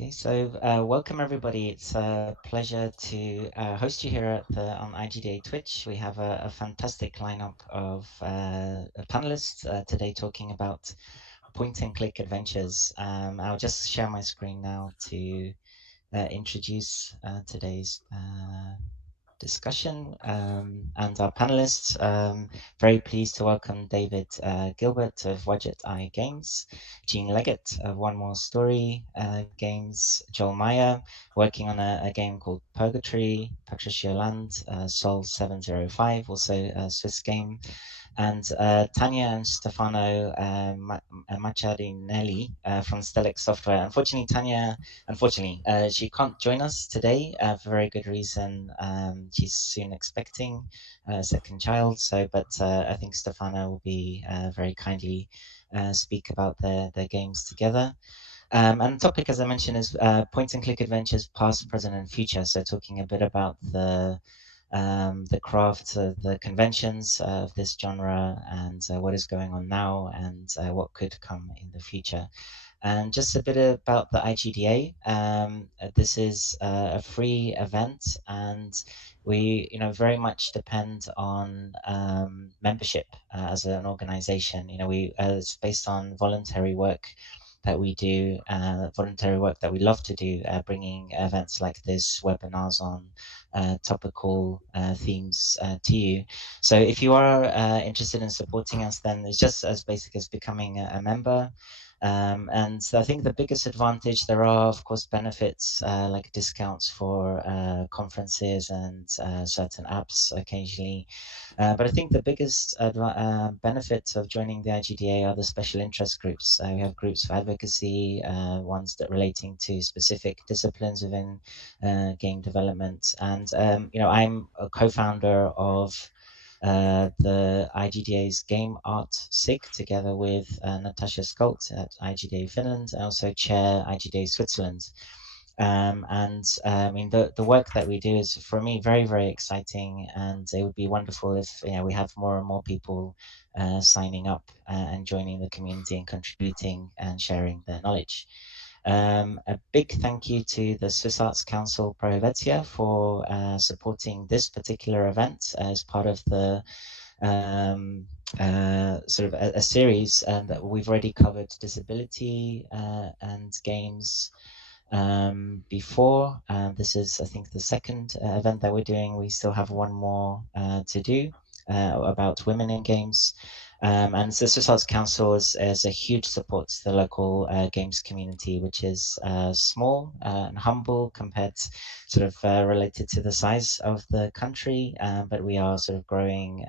Okay, so welcome everybody. It's a pleasure to host you here on IGDA Twitch. We have a fantastic lineup of panelists today talking about point and click adventures. I'll just share my screen now to introduce today's discussion and our panelists. Very pleased to welcome David Gilbert of Wedget Eye Games, Jean Leggett of One More Story Games, Joel Meyer working on a game called Purgatory, Patricio Land, Sol 705, also a Swiss game, and Tania and Stefano Maccarinelli from Stellix Software. Unfortunately, she can't join us today for very good reason. She's soon expecting a second child, but I think Stefano will be very kindly speak about their games together. And the topic, as I mentioned, is point and click adventures, past, present, and future. So talking a bit about the craft, the conventions of this genre, and what is going on now, and what could come in the future. And just a bit about the IGDA. This is a free event, and we, very much depend on membership as an organization. It's based on voluntary work that we do, voluntary work that we love to do, bringing events like this, webinars on topical themes to you. So if you are interested in supporting us, then it's just as basic as becoming a member. And so I think the biggest advantage, there are, of course, benefits like discounts for conferences and certain apps occasionally. But I think the biggest benefit of joining the IGDA are the special interest groups. We have groups for advocacy, ones that relating to specific disciplines within game development. And, I'm a co-founder of the IGDA's Game Art SIG together with Natasha Skolt at IGDA Finland. I also chair IGDA Switzerland. I mean, the work that we do is, for me, very, very exciting, and it would be wonderful if we have more and more people signing up and joining the community and contributing and sharing their knowledge. A big thank you to the Swiss Arts Council Pro Helvetia for supporting this particular event as part of the sort of a series that we've already covered disability and games before. This is, I think, the second event that we're doing. We still have one more to do about women in games. And the Swiss Arts Council is a huge support to the local games community, which is small and humble compared to, sort of related to the size of the country, but we are sort of growing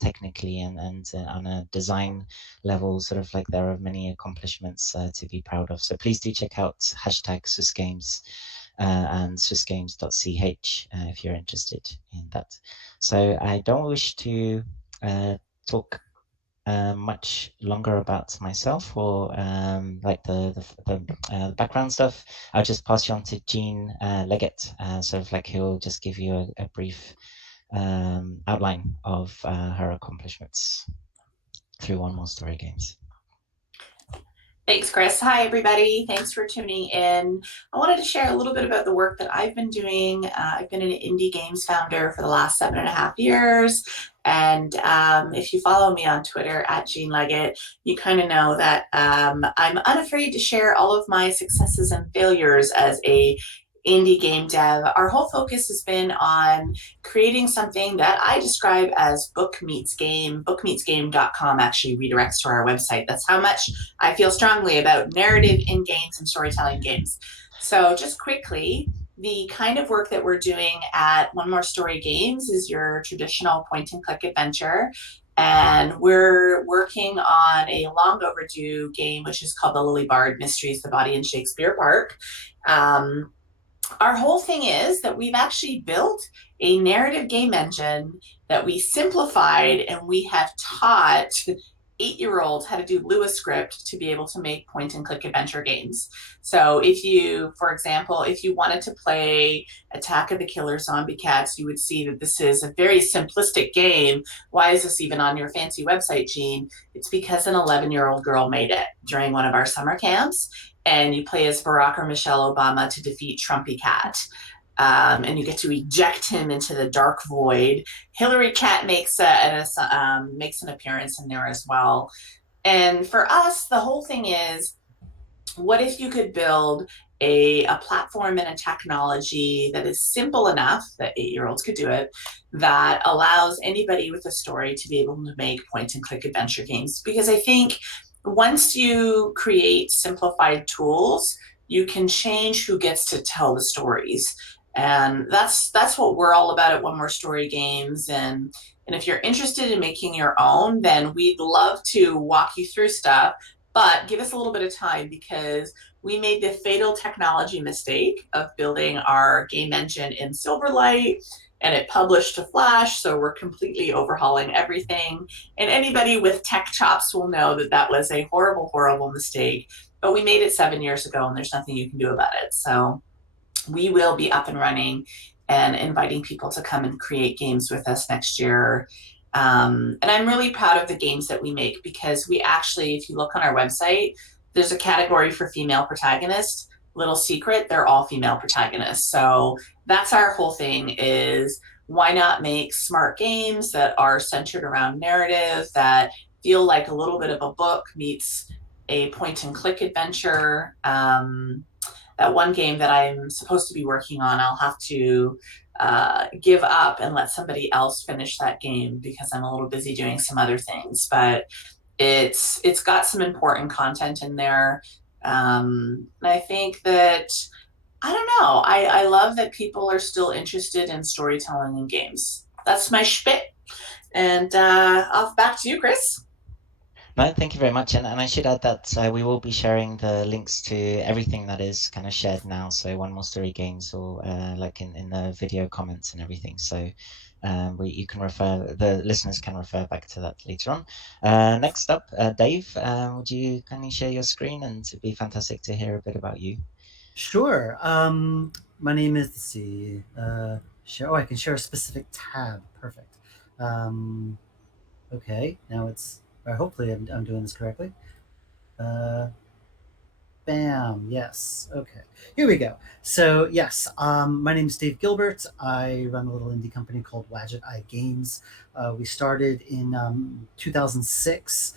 technically and on a design level, sort of like there are many accomplishments to be proud of. So please do check out hashtag Swiss Games and swissgames.ch if you're interested in that. So I don't wish to talk much longer about myself or like the background stuff. I'll just pass you on to Jean Leggett, sort of like he'll just give you a brief outline of her accomplishments through One More Story Games. Thanks, Chris. Hi, everybody. Thanks for tuning in. I wanted to share a little bit about the work that I've been doing. I've been an indie games founder for the last 7.5 years. And if you follow me on Twitter at Jean Leggett, you kind of know that I'm unafraid to share all of my successes and failures as a indie game dev. Our whole focus has been on creating something that I describe as book meets game. Bookmeetsgame.com actually redirects to our website. That's how much I feel strongly about narrative in games and storytelling games. So just quickly, the kind of work that we're doing at One More Story Games is your traditional point and click adventure. And we're working on a long overdue game, which is called The Lily Bard Mysteries, The Body in Shakespeare Park. Our whole thing is that we've actually built a narrative game engine that we simplified, and we have taught 8-year-old how to do Lua script to be able to make point and click adventure games. So if you, for example, if you wanted to play Attack of the Killer Zombie Cats, you would see that this is a very simplistic game. Why is this even on your fancy website, Jean? It's because an 11-year-old girl made it during one of our summer camps. And you play as Barack or Michelle Obama to defeat Trumpy Cat. And you get to eject him into the dark void. Hillary Cat makes an appearance in there as well. And for us, the whole thing is, what if you could build a platform and a technology that is simple enough that 8-year-olds could do it, that allows anybody with a story to be able to make point and click adventure games? Because I think once you create simplified tools, you can change who gets to tell the stories. And that's what we're all about at One More Story Games. And if you're interested in making your own, then we'd love to walk you through stuff, but give us a little bit of time, because we made the fatal technology mistake of building our game engine in Silverlight, and it published to Flash, so we're completely overhauling everything. And anybody with tech chops will know that that was a horrible, horrible mistake. But we made it 7 years ago, and there's nothing you can do about it. So we will be up and running and inviting people to come and create games with us next year. And I'm really proud of the games that we make, because we actually, if you look on our website, there's a category for female protagonists. Little secret, they're all female protagonists. So that's our whole thing, is why not make smart games that are centered around narrative, that feel like a little bit of a book meets a point and click adventure. That one game that I'm supposed to be working on, I'll have to give up and let somebody else finish that game, because I'm a little busy doing some other things. But it's got some important content in there. And I think that, I don't know, I love that people are still interested in storytelling in games. That's my spit. And off back to you, Chris. No, thank you very much. And I should add that we will be sharing the links to everything that is kind of shared now. So One More Story Games, or like in the video comments and everything. So you can the listeners can refer back to that later on. Next up, Dave, would you kindly share your screen? And it'd be fantastic to hear a bit about you. Sure. My name is, let's see, share, oh, I can share a specific tab. Perfect. Um, okay, now it's, or hopefully I'm doing this correctly. Uh, Bam. Yes. Okay. Here we go. So yes, my name is Dave Gilbert. I run a little indie company called Wadget Eye Games. We started in 2006,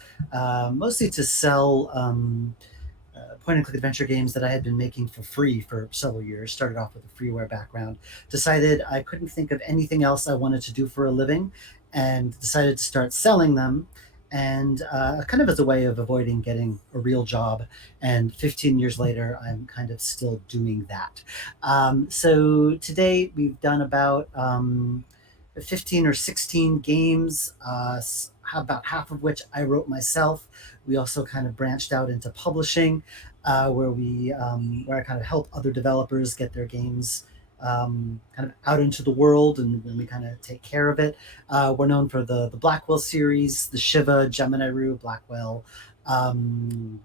mostly to sell point and click adventure games that I had been making for free for several years. Started off with a freeware background. Decided I couldn't think of anything else I wanted to do for a living, and decided to start selling them. And kind of as a way of avoiding getting a real job. And 15 years later, I'm kind of still doing that. So today we've done about 15 or 16 games, about half of which I wrote myself. We also kind of branched out into publishing, where I kind of help other developers get their games kind of out into the world, and we kind of take care of it. We're known for the Blackwell series, the Shiva, Gemini Rue, Blackwell. Um,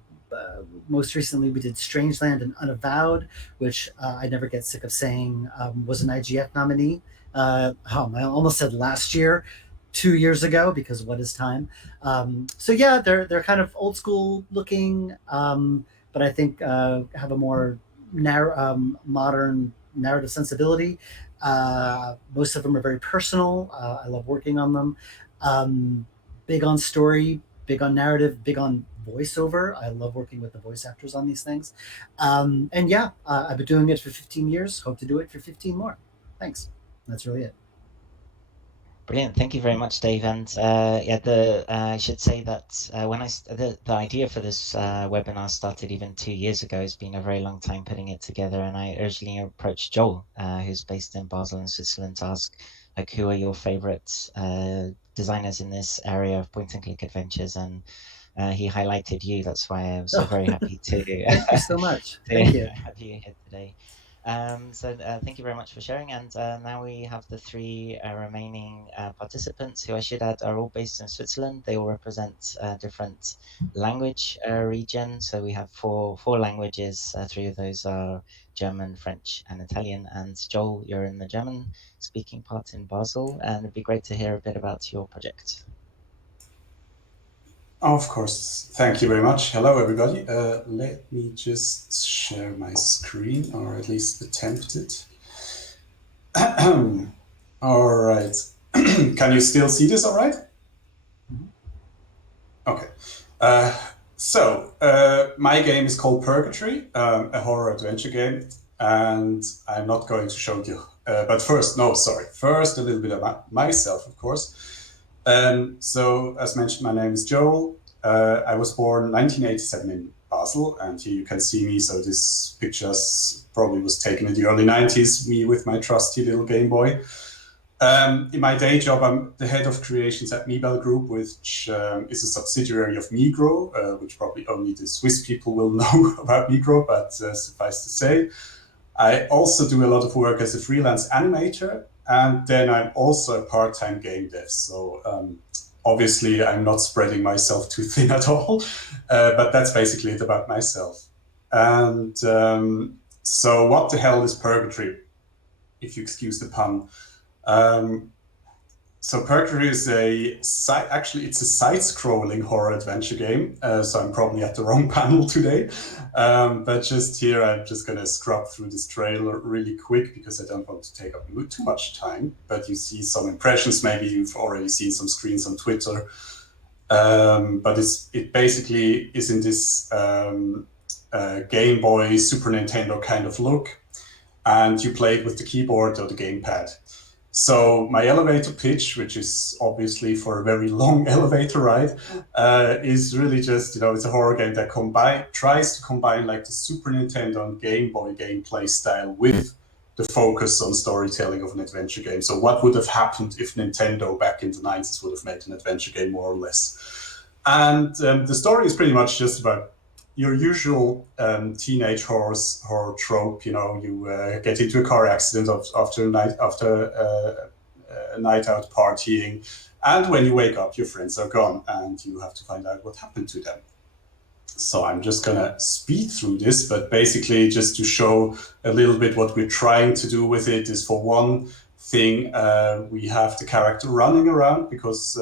Most recently, we did Strangeland and Unavowed, which I never get sick of saying was an IGF nominee. I almost said last year, 2 years ago, because what is time? So yeah, they're kind of old school looking, but I think have a more modern narrative sensibility. Most of them are very personal. I love working on them. Big on story, big on narrative, big on voiceover. I love working with the voice actors on these things. And yeah, I've been doing it for 15 years. Hope to do it for 15 more. Thanks. That's really it. Brilliant. Thank you very much, Dave. And yeah, I should say that the idea for this webinar started even 2 years ago. It's been a very long time putting it together. And I originally approached Joel, who's based in Basel in Switzerland, to ask, like, who are your favorite designers in this area of point and click adventures? And he highlighted you. That's why I was so Oh, very happy to thank you so much. to Thank you. have you here today. So thank you very much for sharing. And now we have the three remaining participants who I should add are all based in Switzerland. They all represent different language region. So we have four languages. Three of those are German, French, and Italian. And Joel, you're in the German speaking part in Basel. And it'd be great to hear a bit about your project. Of course. Thank you very much. Hello, everybody. Let me just share my screen, or at least attempt it. All right. Can you still see this all right? Okay. My game is called Purgatory, a horror adventure game, and I'm not going to show you. But first, First, a little bit about myself, of course. So, as mentioned, my name is Joel. I was born 1987 in Basel, and here you can see me. So this picture probably was taken in the early 90s, me with my trusty little Game Boy. In my day job, I'm the head of creations at Mibel Group, which is a subsidiary of Migros, which probably only the Swiss people will know about Migros, but suffice to say. I also do a lot of work as a freelance animator, and then I'm also a part-time game dev. So obviously I'm not spreading myself too thin at all, but that's basically it about myself. And so what the hell is Purgatory, if you excuse the pun? So Purgatory is it's a side-scrolling horror adventure game. So I'm probably at the wrong panel today. But just here, I'm just going to scrub through this trailer really quick because I don't want to take up too much time. But you see some impressions. Maybe you've already seen some screens on Twitter. But it basically is in this Game Boy, Super Nintendo kind of look. And you play it with the keyboard or the gamepad. So my elevator pitch, which is obviously for a very long elevator ride, is really just, it's a horror game that tries to combine like the Super Nintendo and Game Boy gameplay style with the focus on storytelling of an adventure game. So what would have happened if Nintendo back in the 90s would have made an adventure game, more or less? And the story is pretty much just about your usual teenage horror trope. You get into a car accident after a night out partying, and when you wake up, your friends are gone, and you have to find out what happened to them. So I'm just gonna speed through this, but basically just to show a little bit what we're trying to do with it is, for one thing, we have the character running around, because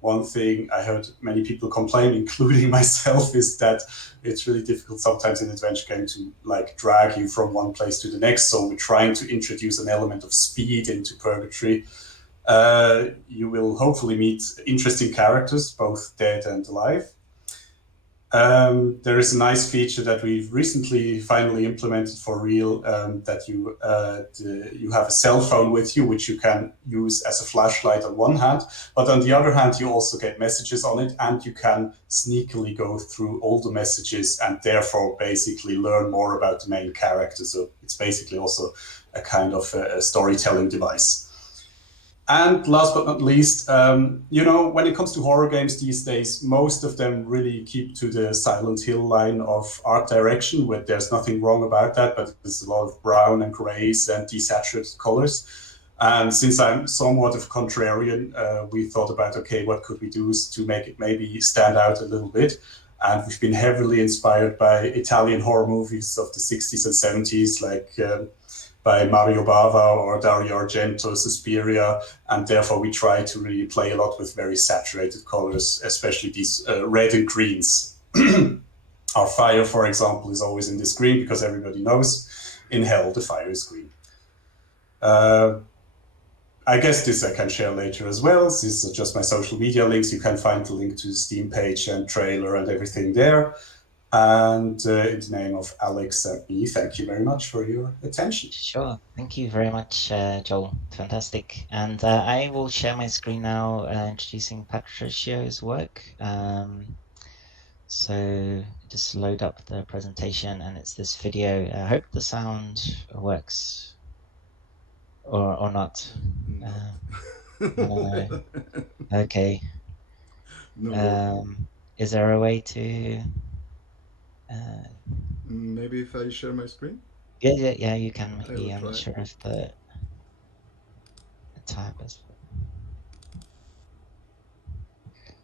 one thing I heard many people complain, including myself, is that it's really difficult sometimes in an adventure game to drag you from one place to the next. So we're trying to introduce an element of speed into Purgatory. You will hopefully meet interesting characters, both dead and alive. There is a nice feature that we've recently finally implemented for real, that you have a cell phone with you, which you can use as a flashlight on one hand, but on the other hand, you also get messages on it, and you can sneakily go through all the messages and therefore basically learn more about the main character. So it's basically also a kind of a storytelling device. And last but not least, when it comes to horror games these days, most of them really keep to the Silent Hill line of art direction, where there's nothing wrong about that, but there's a lot of brown and grays and desaturated colors. And since I'm somewhat of a contrarian, we thought about, okay, what could we do to make it maybe stand out a little bit? And we've been heavily inspired by Italian horror movies of the 60s and 70s, by Mario Bava or Dario Argento, Suspiria, and therefore we try to really play a lot with very saturated colors, especially these red and greens. Our fire, for example, is always in this green because everybody knows in hell the fire is green. I guess this I can share later as well. These are just my social media links. You can find the link to the Steam page and trailer and everything there. And in the name of Alex and me, thank you very much for your attention. Sure. Thank you very much, Joel. Fantastic. And I will share my screen now, introducing Patricio's work. So just load up the presentation, and it's this video. I hope the sound works or not. No. Okay. No. Is there a way to... Maybe if I share my screen? Yeah. You can I will maybe. I'm not try. sure if the tab is.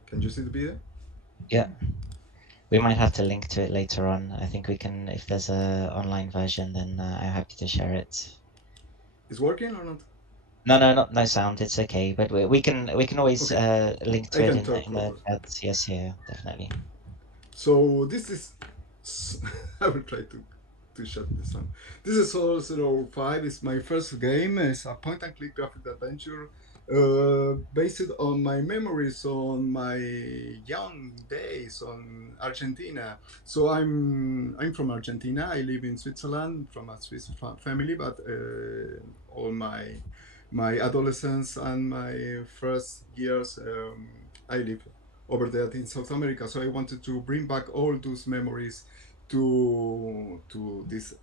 Can you see the video? Yeah, we might have to link to it later on. I think we can, if there's a online version, then I'm happy to share it. Is working or not? No sound. It's okay, but we can always Okay, link I to it can in the talk in the properly. chat. Yes, yeah, definitely. So this is. I will try to shut this down. This is Solar 05. It's my first game. It's a point and click graphic adventure based on my memories on my young days on Argentina. So I'm from Argentina. I live in Switzerland from a Swiss family, but all my adolescence and my first years I live over there in South America. So I wanted to bring back all those memories to this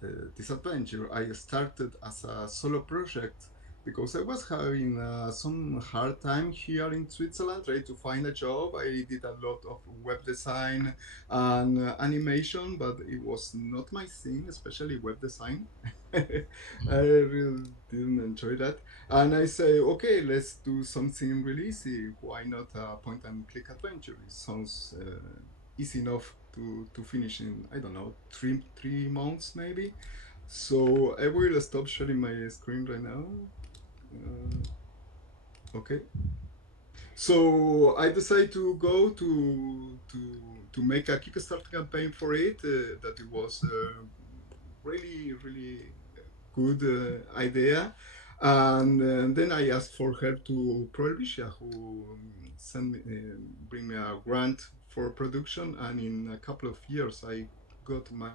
adventure. I started as a solo project because I was having some hard time here in Switzerland trying to find a job. I did a lot of web design and animation, but it was not my thing, especially web design. I really didn't enjoy that. And I say, okay, let's do something really easy. Why not a point and click adventure? It sounds easy enough to finish in, I don't know, three months maybe. So I will stop sharing my screen right now. Okay. So I decided to go to make a Kickstarter campaign for it. That it was really good idea. And then I asked for her to Proelvicia, who sent me, bring me a grant for production, and in a couple of years I got my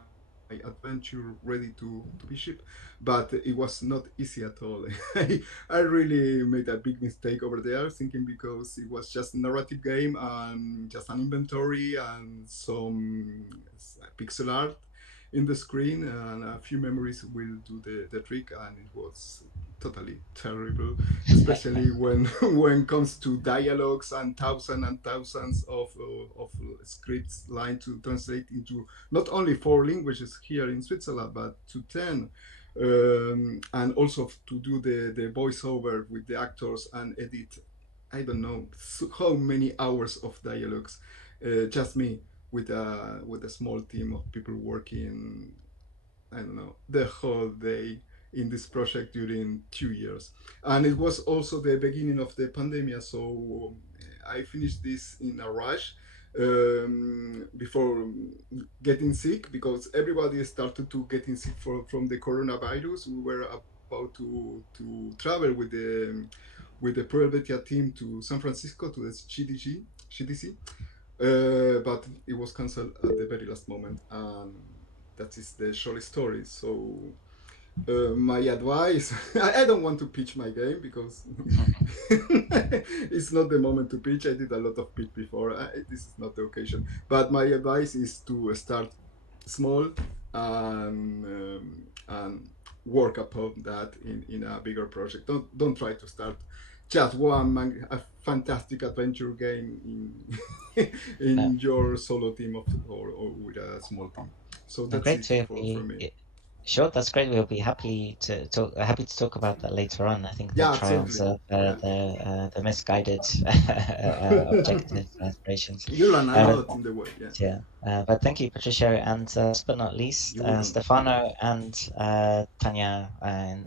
adventure ready to be shipped. But it was not easy at all. I really made a big mistake over there, thinking because it was just a narrative game and just an inventory and some pixel art in the screen, and a few memories will do the trick, and it was totally terrible, especially when when it comes to dialogues and thousands of scripts line to translate into not only 4 languages here in Switzerland but to 10, and also to do the voiceover with the actors and edit, I don't know how many hours of dialogues, just me with a small team of people working, I don't know, the whole day in this project during 2 years. And it was also the beginning of the pandemic, so I finished this in a rush before getting sick, because everybody started to getting sick from the coronavirus. We were about to travel with the Pro Helvetia team to San Francisco to the GDC, but it was cancelled at the very last moment, and that is the short story. So my advice, I don't want to pitch my game because it's not the moment to pitch. I did a lot of pitch before. This is not the occasion. But my advice is to start small and work upon that in a bigger project. Don't try to start just a fantastic adventure game in No, in your solo team or with a small team. So no, that's great it to for me. Sure, that's great. We'll be happy to talk about that later on. I think the Yeah, triumphs absolutely. of Yeah. the misguided objectives and aspirations. You learn a But lot in the way. Yeah. yeah, but thank you, Patricio, and last but not least, You're welcome. Stefano and Tania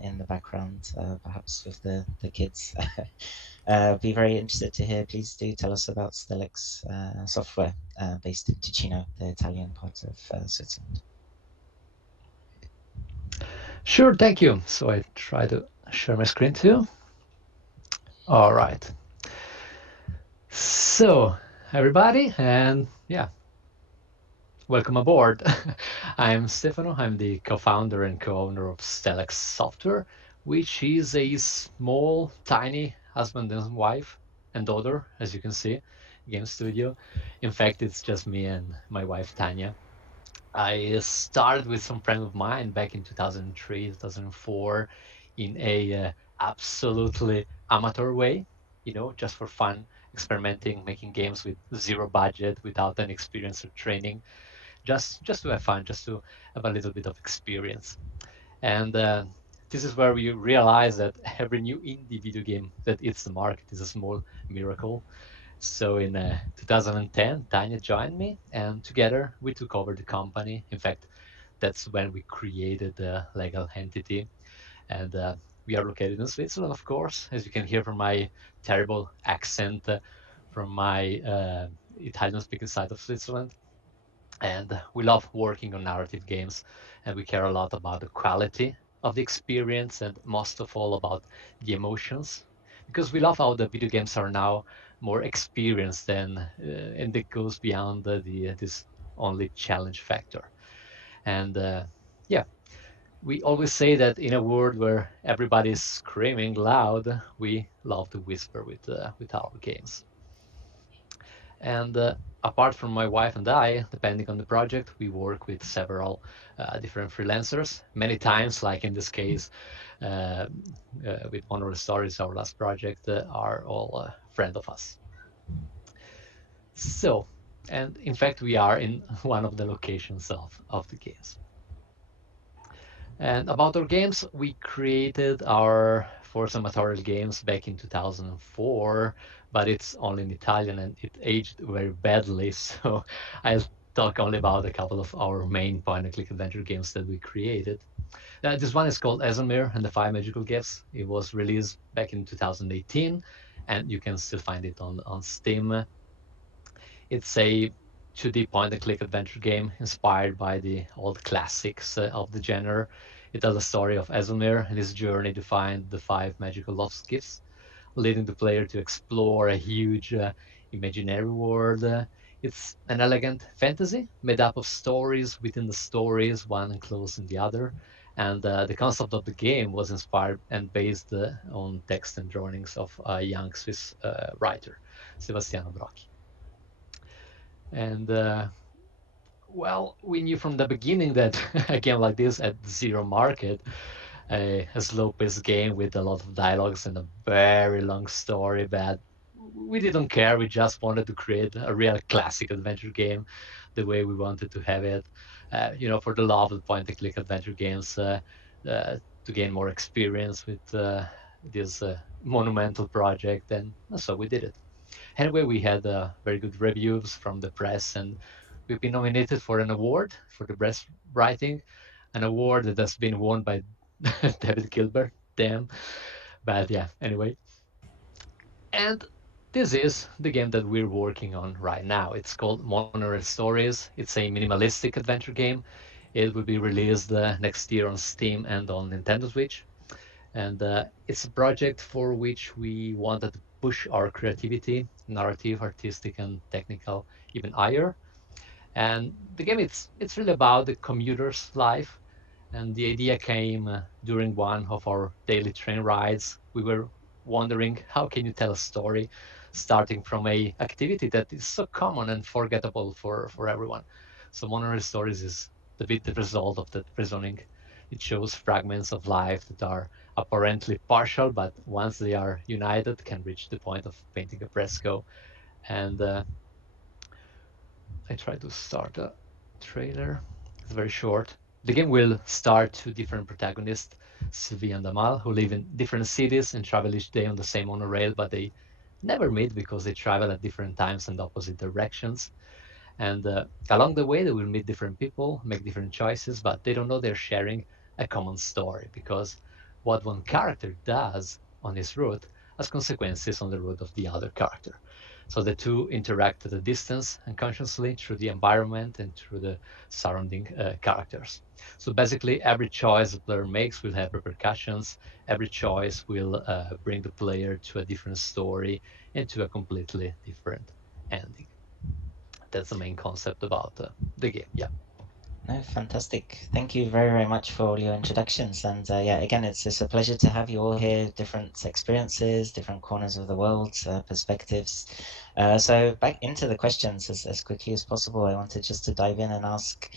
in the background, perhaps with the kids. Be very interested to hear. Please do tell us about Stellix software based in Ticino, the Italian part of Switzerland. Sure, thank you. So I try to share my screen too. All right. So, everybody, and yeah, welcome aboard. I'm Stefano. I'm the co-founder and co-owner of Stellix Software, which is a small, tiny husband and wife and daughter, as you can see, game studio. In fact, it's just me and my wife Tania. I started with some friend of mine back in 2003, 2004, in a absolutely amateur way, just for fun, experimenting, making games with zero budget, without any experience or training, just to have fun, just to have a little bit of experience. And this is where we realize that every new indie video game that hits the market is a small miracle. So in 2010, Tania joined me, and together we took over the company. In fact, that's when we created the legal entity. And we are located in Switzerland, of course, as you can hear from my terrible accent from my Italian-speaking side of Switzerland. And we love working on narrative games, and we care a lot about the quality of the experience and most of all about the emotions, because we love how the video games are now more experienced than and it goes beyond the this only challenge factor. And yeah, we always say that in a world where everybody's screaming loud, we love to whisper with our games. And apart from my wife and I, depending on the project, we work with several different freelancers. Many times, like in this case, uh, with Monorail Stories, our last project, are all friend of us. So, and in fact, we are in one of the locations of the games. And about our games, we created our first amatorial games back in 2004, but it's only in Italian and it aged very badly. So I'll talk only about a couple of our main point-and-click adventure games that we created. This one is called Essenmeier and the Five Magical Gifts. It was released back in 2018, and you can still find it on Steam. It's a 2D point-and-click adventure game inspired by the old classics of the genre. It tells the story of Esmir and his journey to find the five magical lost gifts, leading the player to explore a huge imaginary world. It's an elegant fantasy made up of stories within the stories, one enclosed in the other. And the concept of the game was inspired and based on text and drawings of a young Swiss writer, Sebastiano Brocchi. And well, we knew from the beginning that a game like this at zero market, a slow-paced game with a lot of dialogues and a very long story, but we didn't care. We just wanted to create a real classic adventure game the way we wanted to have it. For the love of point-and-click adventure games, to gain more experience with this monumental project, and so we did it. Anyway, we had very good reviews from the press, and we've been nominated for an award for the best writing, an award that has been won by David Gilbert. Damn, but yeah. Anyway, and this is the game that we're working on right now. It's called Monorail Stories. It's a minimalistic adventure game. It will be released next year on Steam and on Nintendo Switch. And it's a project for which we wanted to push our creativity, narrative, artistic, and technical even higher. And the game, it's really about the commuter's life. And the idea came during one of our daily train rides. We were wondering how can you tell a story starting from a activity that is so common and forgettable for everyone. So Monorail Stories is the result of that reasoning. It shows fragments of life that are apparently partial, but once they are united, can reach the point of painting a fresco. And I try to start a trailer. It's very short. The game will star two different protagonists, Sylvie and Amal, who live in different cities and travel each day on the same monorail, but they never meet because they travel at different times and opposite directions. And along the way, they will meet different people, make different choices, but they don't know they're sharing a common story because what one character does on his route has consequences on the route of the other character. So the two interact at a distance unconsciously through the environment and through the surrounding characters. So basically, every choice the player makes will have repercussions. Every choice will bring the player to a different story and to a completely different ending. That's the main concept about the game. Yeah. No, fantastic. Thank you very, very much for all your introductions. And yeah, again, it's a pleasure to have you all here, different experiences, different corners of the world, perspectives. So back into the questions as quickly as possible. I wanted just to dive in and ask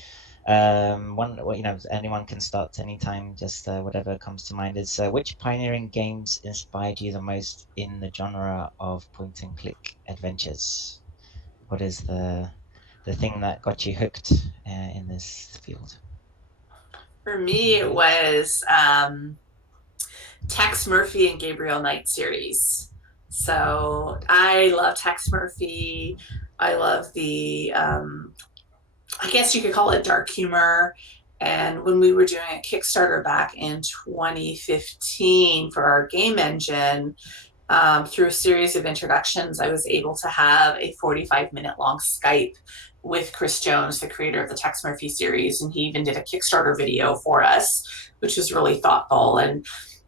one, well, anyone can start anytime, just whatever comes to mind is which pioneering games inspired you the most in the genre of point and click adventures? What is the thing that got you hooked in this field? For me, it was Tex Murphy and Gabriel Knight series. So I love Tex Murphy. I love the, I guess you could call it dark humor. And when we were doing a Kickstarter back in 2015 for our game engine, through a series of introductions, I was able to have a 45-minute long Skype with Chris Jones, the creator of the Tex Murphy series. And he even did a Kickstarter video for us, which was really thoughtful. And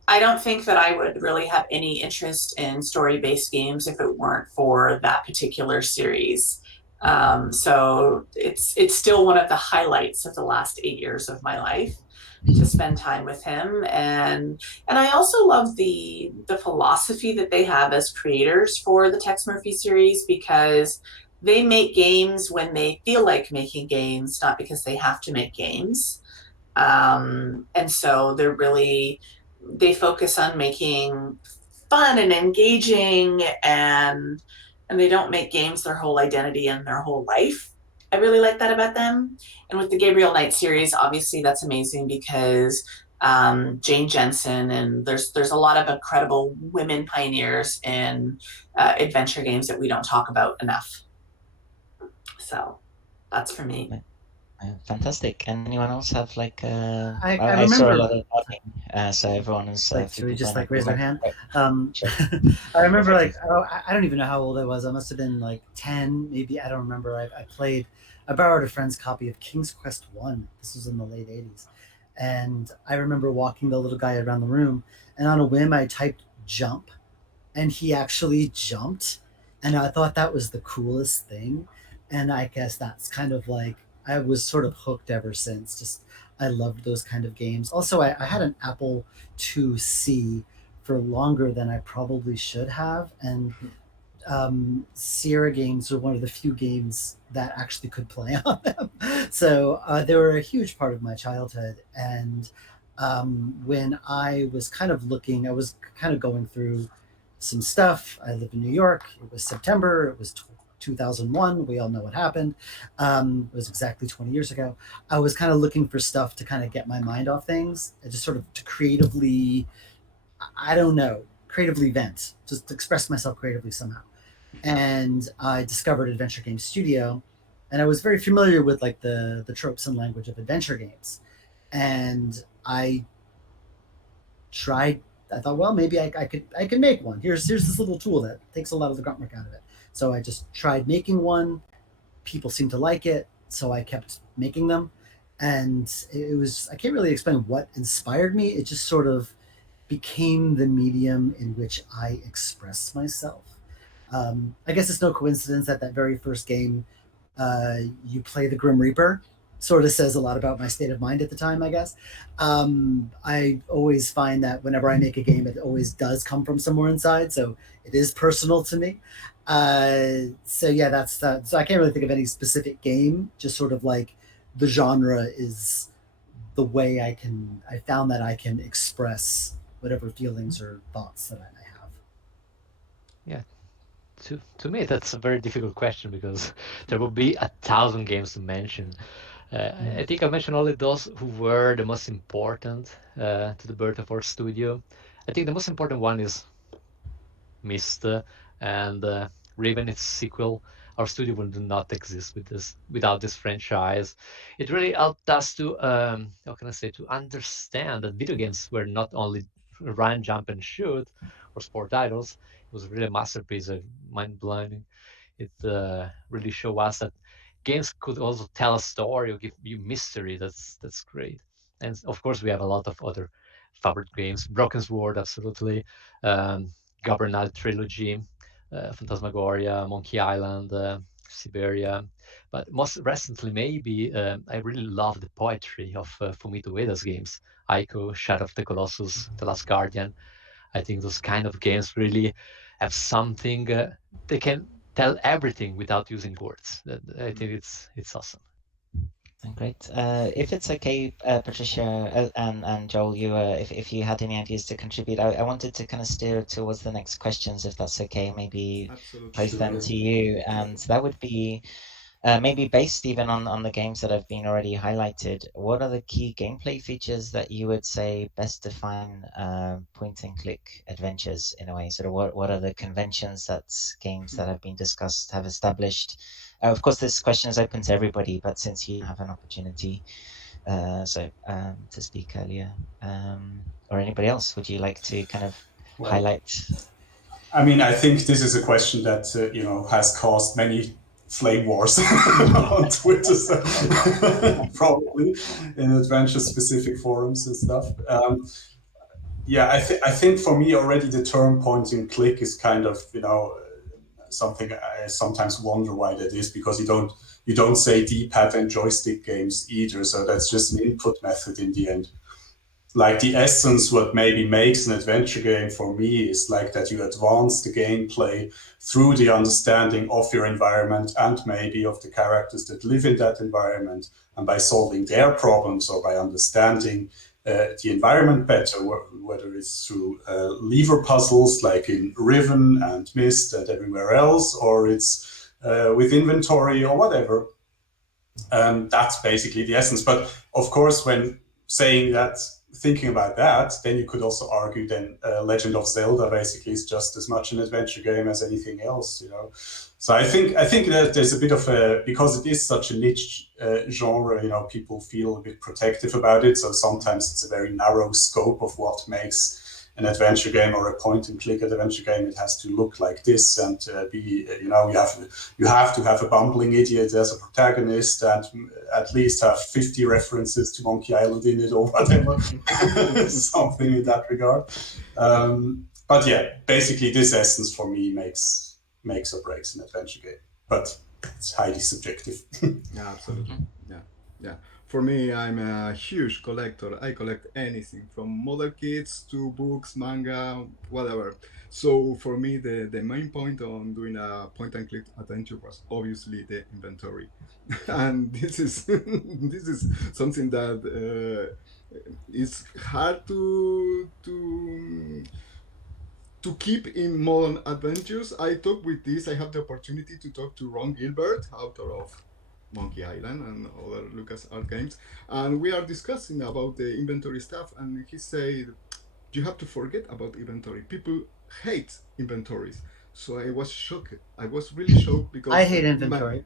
I don't think that I would really have any interest in story-based games if it weren't for that particular series. So it's still one of the highlights of the last 8 years of my life to spend time with him. And I also love the philosophy that they have as creators for the Tex Murphy series, because they make games when they feel like making games, not because they have to make games. And so they focus on making fun and engaging, and they don't make games their whole identity and their whole life. I really like that about them. And with the Gabriel Knight series, obviously that's amazing because Jane Jensen, and there's a lot of incredible women pioneers in adventure games that we don't talk about enough. So that's for me. Fantastic. And anyone else have like? I saw a remember. lot of nodding, so everyone is. Like, should we just like raise our hand? Sure. I remember like I don't even know how old I was. I must have been like 10, maybe. I don't remember. I borrowed a friend's copy of King's Quest 1. This was in the late 80s. And I remember walking the little guy around the room, and on a whim I typed jump, and he actually jumped, and I thought that was the coolest thing. And I guess that's kind of like I was sort of hooked ever since. Just I loved those kind of games. Also, I had an Apple IIc for longer than I probably should have, and Sierra games were one of the few games that actually could play on them. So they were a huge part of my childhood. And when I was kind of looking, I was kind of going through some stuff. I live in New York. It was September. It was 2001. We all know what happened. It was exactly 20 years ago. I was kind of looking for stuff to kind of get my mind off things, and just sort of to creatively, I don't know, creatively vent, just to express myself creatively somehow. And I discovered Adventure Game Studio, and I was very familiar with like the tropes and language of adventure games. And I tried. I thought, well, maybe I could make one. Here's this little tool that takes a lot of the grunt work out of it. So I just tried making one. People seemed to like it, so I kept making them. And it was, I can't really explain what inspired me. It just sort of became the medium in which I expressed myself. I guess it's no coincidence that that very first game, you play the Grim Reaper, sort of says a lot about my state of mind at the time, I guess. I always find that whenever I make a game, it always does come from somewhere inside, so it is personal to me. So yeah, so I can't really think of any specific game, just sort of like the genre is the way I found that I can express whatever feelings or thoughts that I may have. Yeah, to me that's a very difficult question because there will be 1,000 games to mention. I think I mentioned only those who were the most important to the birth of our studio. I think the most important one is Myst, and Raven, its sequel. Our studio would not exist without this franchise. It really helped us to how can I say, to understand that video games were not only run, jump, and shoot or sport titles. It was really a masterpiece, mind blowing. It really showed us that games could also tell a story or give you mystery. That's great. And of course, we have a lot of other favorite games. Broken Sword, absolutely. Um, Governal Trilogy, Phantasmagoria, Monkey Island, Siberia. But most recently, maybe I really love the poetry of Fumito Ueda's games. Aiko, Shadow of the Colossus, The Last Guardian. I think those kind of games really have something. They can tell everything without using words. I think it's awesome. Great. If it's okay, Patricia and Joel, you if you had any ideas to contribute, I wanted to kind of steer towards the next questions, if that's okay. Maybe Absolutely. pose them to you, and that would be maybe based even on the games that have been already highlighted, what are the key gameplay features that you would say best define point and click adventures in a way? Sort of what are the conventions that games that have been discussed have established? Of course, this question is open to everybody, but since you have an opportunity to speak earlier, or anybody else, would you like to kind of highlight? I mean, I think this is a question that has caused many flame wars on Twitter, so probably in adventure-specific forums and stuff. I think for me already the term point and click is kind of something I sometimes wonder why that is, because you don't say D-pad and joystick games either, so that's just an input method in the end. Like the essence, what maybe makes an adventure game for me is like that you advance the gameplay through the understanding of your environment and maybe of the characters that live in that environment, and by solving their problems or by understanding the environment better, whether it's through lever puzzles like in Riven and Myst and everywhere else, or it's with inventory or whatever. That's basically the essence. But of course, when saying that, thinking about that, then you could also argue then Legend of Zelda basically is just as much an adventure game as anything else, So I think that there's a bit of because it is such a niche genre, people feel a bit protective about it. So sometimes it's a very narrow scope of what makes an adventure game or a point and click adventure game. It has to look like this and be, you have to have a bumbling idiot as a protagonist and at least have 50 references to Monkey Island in it or whatever, something in that regard. But yeah, basically this essence for me makes or breaks an adventure game, but it's highly subjective. Yeah, absolutely. Yeah. For me, I'm a huge collector. I collect anything from model kits to books, manga, whatever. So for me, the main point on doing a point and click adventure was obviously the inventory, and this is something that is hard to keep in modern adventures. I talk with this. I have the opportunity to talk to Ron Gilbert, author of Monkey Island and other LucasArts games, and we are discussing about the inventory stuff, and he said you have to forget about inventory. People hate inventories. So I was shocked. I was really shocked because I hate inventory.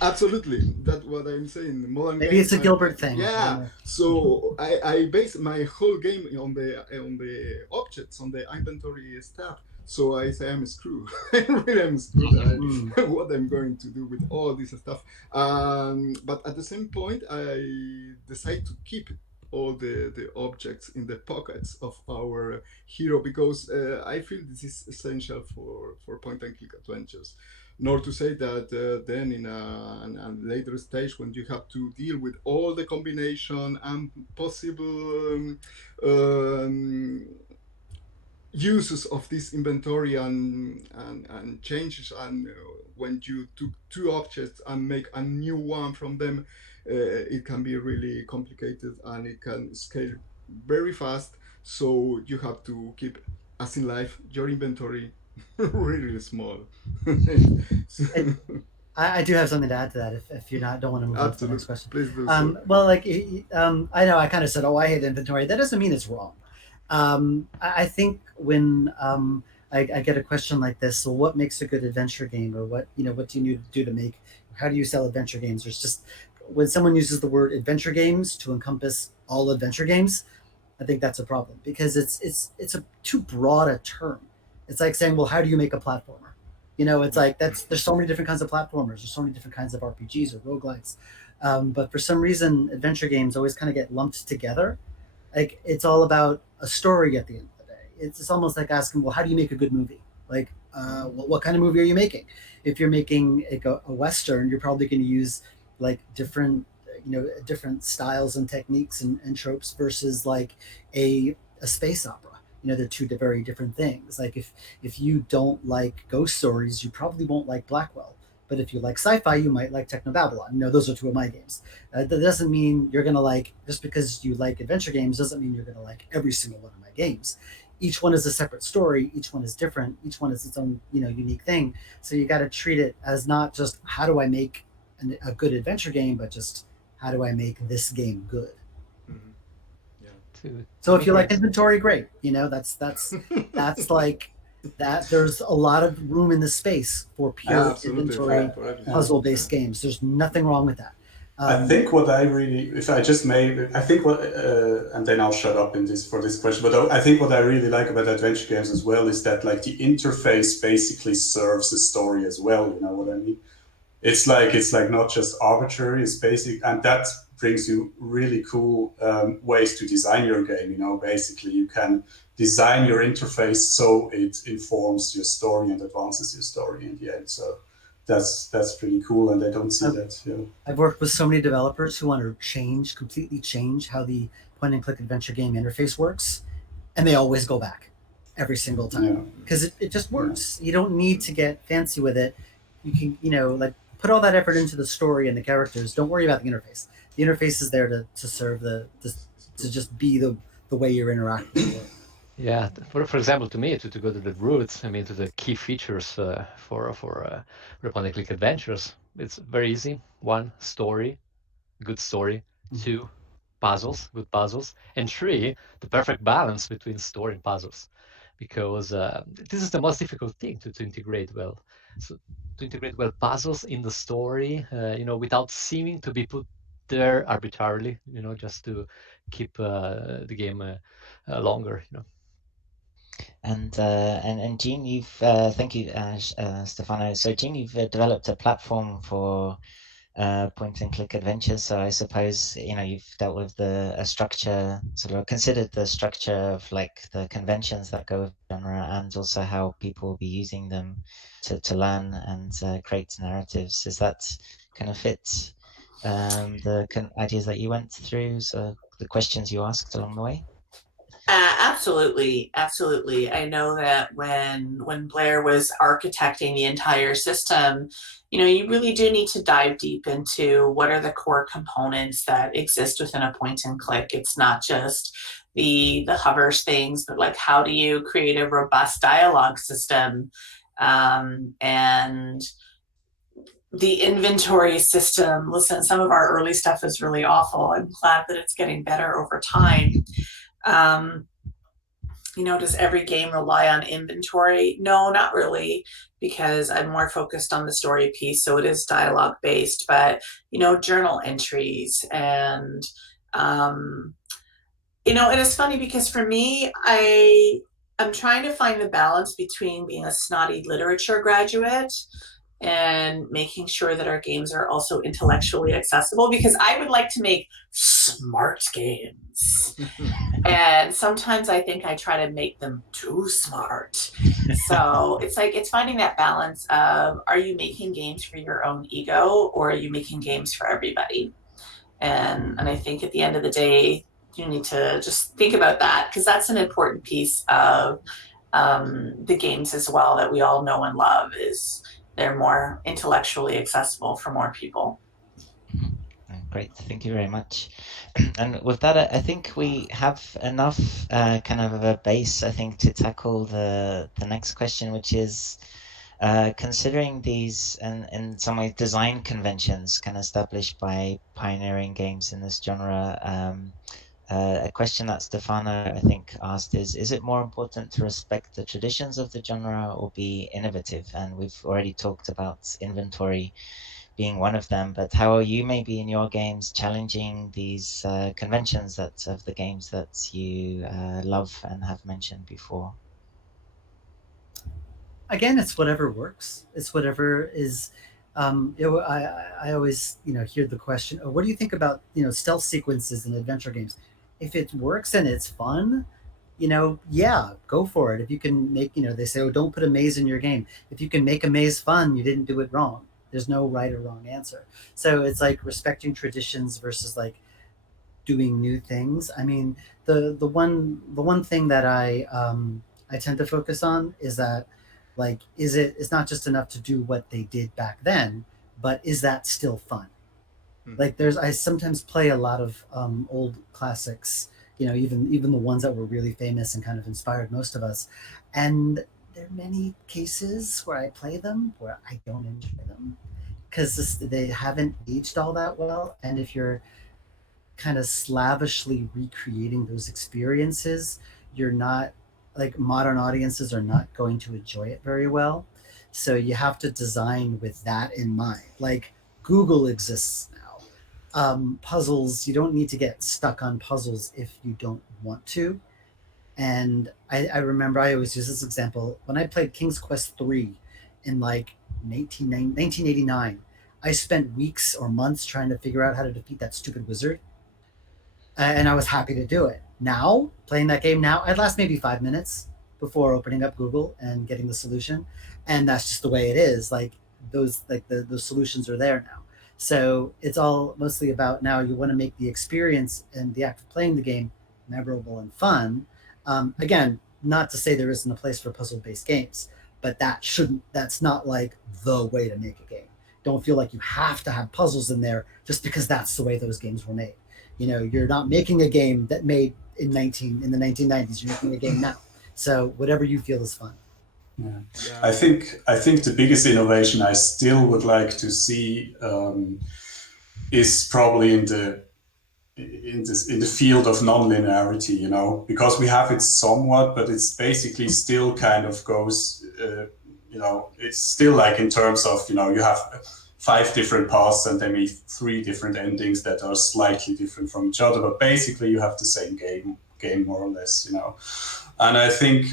Absolutely. That's what I'm saying. Modern Maybe it's a Gilbert thing. Yeah. So I base my whole game on the objects, on the inventory stuff. So I say I'm screwed. I really am screwed. What I'm going to do with all this stuff. But at the same point, I decide to keep all the objects in the pockets of our hero, because I feel this is essential for point and click adventures. Nor to say that then in a later stage, when you have to deal with all the combination and possible uses of this inventory and changes, and when you took two objects and make a new one from them, it can be really complicated and it can scale very fast. So you have to keep, as in life, your inventory really small. I do have something to add to that if you don't want to move on to the next question. Please do so. Well, like I know I kind of said, I hate inventory. That doesn't mean it's wrong. I think when I get a question like this, so what makes a good adventure game, or what do you need to do to make, how do you sell adventure games? There's just, when someone uses the word adventure games to encompass all adventure games, I think that's a problem, because it's a too broad a term. It's like saying, well, how do you make a platformer? It's like there's so many different kinds of platformers, there's so many different kinds of RPGs or roguelikes, but for some reason adventure games always kind of get lumped together. Like, it's all about a story at the end of the day. It's almost like asking, well, how do you make a good movie? Like, what kind of movie are you making? If you're making a Western, you're probably going to use like different styles and techniques and tropes versus like a space opera. They're two very different things. Like, if you don't like ghost stories, you probably won't like Blackwell. But if you like sci-fi, you might like Technobabylon. Those are two of my games. That doesn't mean you're going to like, just because you like adventure games, doesn't mean you're going to like every single one of my games. each one is a separate story, each one is different, each one is its own, unique thing. So you got to treat it as not just how do I make a good adventure game, but just how do I make this game good. Mhm. So if you like inventory, great. That's like that. There's a lot of room in the space for pure inventory puzzle-based games. There's nothing wrong with that. I think what I really, if I just may, I think what, and then I'll shut up for this question. But I think what I really like about adventure games as well is that like the interface basically serves the story as well. You know what I mean? It's like not just arbitrary. It's basic, and that brings you really cool ways to design your game. You know, basically you can design your interface so it informs your story and advances your story in the end. So that's pretty cool, and I don't see that. Yeah. I've worked with so many developers who want to completely change how the point and click adventure game interface works, and they always go back every single time because it just works. You don't need to get fancy with it. You can, like put all that effort into the story and the characters. Don't worry about the interface. The interface is there to serve to just be the way you're interacting with it. Yeah, for example, to me, to go to the roots, I mean, to the key features for point and click adventures, it's very easy. 1, story, good story. 2, puzzles, good puzzles. And 3, the perfect balance between story and puzzles, because this is the most difficult thing to integrate well. So to integrate well puzzles in the story, without seeming to be put there arbitrarily, just to keep the game longer, And Jean, thank you, Stefano. So Jean, you've developed a platform for point and click adventures. So I suppose you've dealt with a structure, sort of considered the structure of like the conventions that go with genre, and also how people will be using them to learn and create narratives. Does that kind of fit the ideas that you went through? So the questions you asked along the way. Absolutely. I know that when Blair was architecting the entire system, you really do need to dive deep into what are the core components that exist within a point and click. It's not just the hovers things, but like how do you create a robust dialogue system, and the inventory system. Listen, some of our early stuff is really awful. I'm glad that it's getting better over time. Does every game rely on inventory? No, not really, because I'm more focused on the story piece. So it is dialogue based, but, journal entries and, and it's funny because for me, I'm trying to find the balance between being a snotty literature graduate and making sure that our games are also intellectually accessible, because I would like to make smart games. And sometimes I think I try to make them too smart. So it's finding that balance of, are you making games for your own ego, or are you making games for everybody? And I think at the end of the day, you need to just think about that, because that's an important piece of the games as well that we all know and love, is they're more intellectually accessible for more people. Great, thank you very much. And with that, I think we have enough kind of a base, I think, to tackle the next question, which is considering these and in some way design conventions kind of established by pioneering games in this genre. A question that Stefano, I think, asked is it more important to respect the traditions of the genre or be innovative? And we've already talked about inventory being one of them, but how are you maybe in your games challenging these conventions of the games that you love and have mentioned before? Again, it's whatever works. It's whatever is. I always hear the question, oh, what do you think about stealth sequences in adventure games? If it works and it's fun, yeah, go for it. If you can make, they say, oh, don't put a maze in your game. If you can make a maze fun, you didn't do it wrong. There's no right or wrong answer. So it's like respecting traditions versus like doing new things. I mean, the one thing that I tend to focus on is that, like, it's not just enough to do what they did back then, but is that still fun? Like I sometimes play a lot of old classics even the ones that were really famous and kind of inspired most of us. And there are many cases where I play them where I don't enjoy them because they haven't aged all that well. And if you're kind of slavishly recreating those experiences, you're not like modern audiences are not going to enjoy it very well. So you have to design with that in mind. Like Google exists now. Puzzles, you don't need to get stuck on puzzles if you don't want to. And I remember I always use this example when I played King's Quest 3 in like 1989. I spent weeks or months trying to figure out how to defeat that stupid wizard, and I was happy to do it. Now, playing that game now, I'd last maybe 5 minutes before opening up Google and getting the solution, and that's just the way it is. Like those solutions are there now. So it's all mostly about now you want to make the experience and the act of playing the game memorable and fun. Again, not to say there isn't a place for puzzle-based games, but that's not like the way to make a game. Don't feel like you have to have puzzles in there just because that's the way those games were made. You're not making a game that made in the 1990s. You're making a game now. So whatever you feel is fun. Yeah. Yeah. I think the biggest innovation I still would like to see is probably in the field of non-linearity, because we have it somewhat, but it's basically still kind of goes, it's still like in terms of, you have 5 different paths and they make 3 different endings that are slightly different from each other, but basically you have the same game more or less, And I think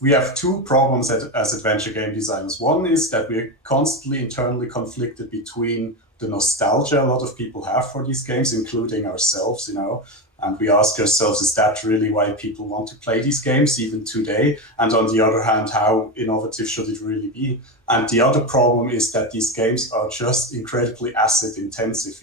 we have 2 problems as adventure game designers. One is that we're constantly internally conflicted between the nostalgia a lot of people have for these games, including ourselves, and we ask ourselves, is that really why people want to play these games even today? And on the other hand, how innovative should it really be? And the other problem is that these games are just incredibly asset intensive,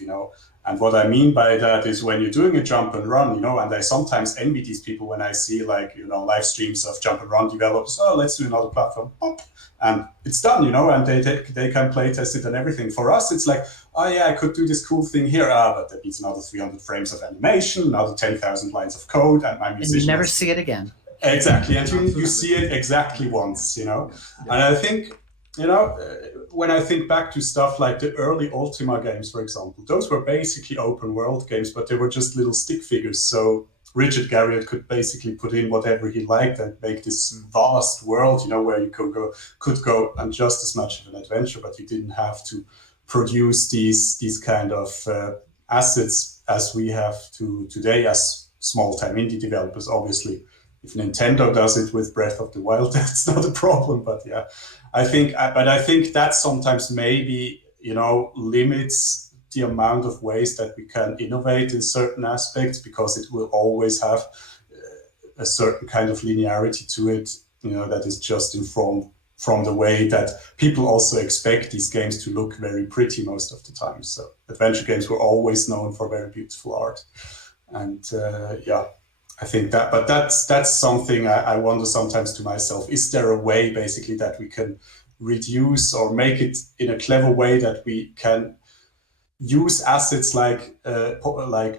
And what I mean by that is when you're doing a jump and run, and I sometimes envy these people when I see live streams of jump and run developers, let's do another platform, pop, and it's done, and they can play test it and everything. For us, it's like, oh yeah, I could do this cool thing here, but that needs another 300 frames of animation, another 10,000 lines of code, and my musician. And you never see it again. Exactly, and you see it exactly once, Yeah. And I think, when I think back to stuff like the early Ultima games, for example, those were basically open world games, but they were just little stick figures. So Richard Garriott could basically put in whatever he liked and make this vast world, where you could go on just as much of an adventure, but you didn't have to produce these kind of assets as we have to today as small-time indie developers. Obviously, if Nintendo does it with Breath of the Wild, that's not a problem. But yeah, I think that sometimes maybe limits the amount of ways that we can innovate in certain aspects, because it will always have a certain kind of linearity to it, that is just informed from the way that people also expect these games to look very pretty most of the time. So adventure games were always known for very beautiful art, and I think that, but that's something I wonder sometimes to myself. Is there a way basically that we can reduce or make it in a clever way that we can use assets like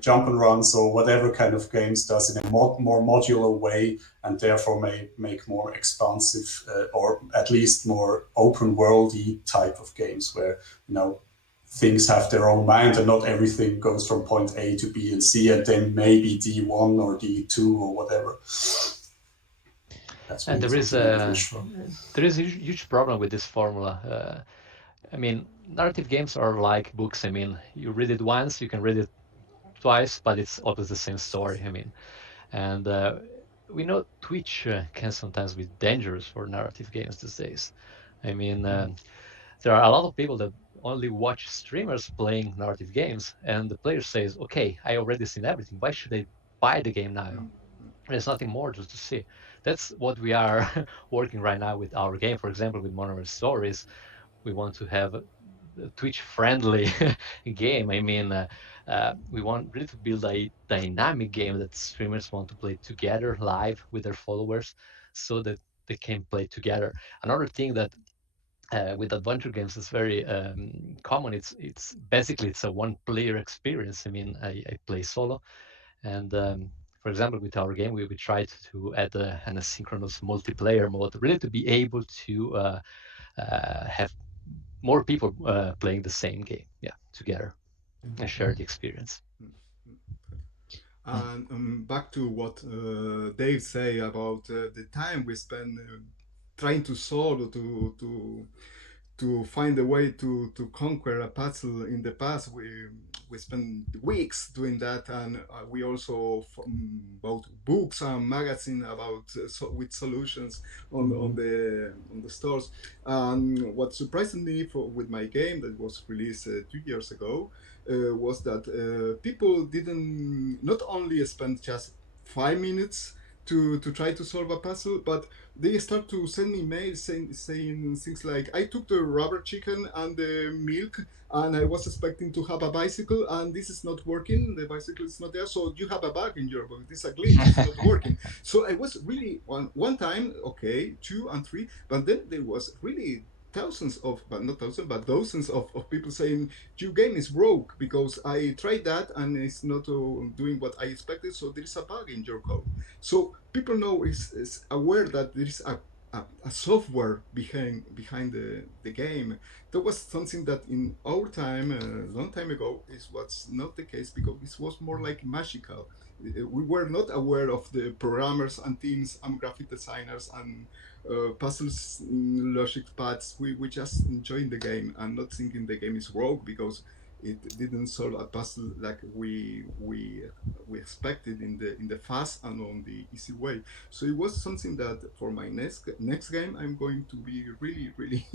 jump and runs or whatever kind of games does in a more modular way, and therefore may make more expansive or at least more open worldy type of games where things have their own mind and not everything goes from point A to B and C and then maybe D1 or D2 or whatever. And there is a huge problem with this formula. I mean, narrative games are like books. I mean, you read it once, you can read it twice, but it's always the same story. I mean, and we know Twitch can sometimes be dangerous for narrative games these days. I mean, there are a lot of people that only watch streamers playing narrative games, and the player says, okay, I already seen everything. Why should I buy the game now? There's nothing more just to see. That's what we are working right now with our game. For example, with Monorail Stories, we want to have a Twitch-friendly game. I mean, we want really to build a dynamic game that streamers want to play together live with their followers so that they can play together. Another thing that with adventure games is very common. It's basically a one-player experience. I mean, I play solo, And for example, with our game, we tried to add an asynchronous multiplayer mode, really to be able to have more people playing the same game, together, and share the experience. And back to what Dave say about the time we spend trying to solve to find a way to conquer a puzzle. In the past we spent weeks doing that, and we also bought books and magazines about with solutions on the stores. And what surprised me with my game that was released 2 years ago was that people didn't not only spend just 5 minutes to try to solve a puzzle, but they start to send me mails saying things like, I took the rubber chicken and the milk and I was expecting to have a bicycle and this is not working. The bicycle is not there. So you have a bug in your book. This is a glitch. It's not working. So I was really one time, okay, 2 and 3, but then there was really thousands of, but not thousands, but dozens of people saying your game is broke because I tried that and it's not doing what I expected. So there is a bug in your code. So people know is aware that there is a software behind the game. That was something that in our time, a long time ago, is what's not the case because it was more like magical. We were not aware of the programmers and teams and graphic designers and puzzles, logic paths. We just enjoying the game and not thinking the game is broke because it didn't solve a puzzle like we expected in the fast and on the easy way. So it was something that for my next game I'm going to be really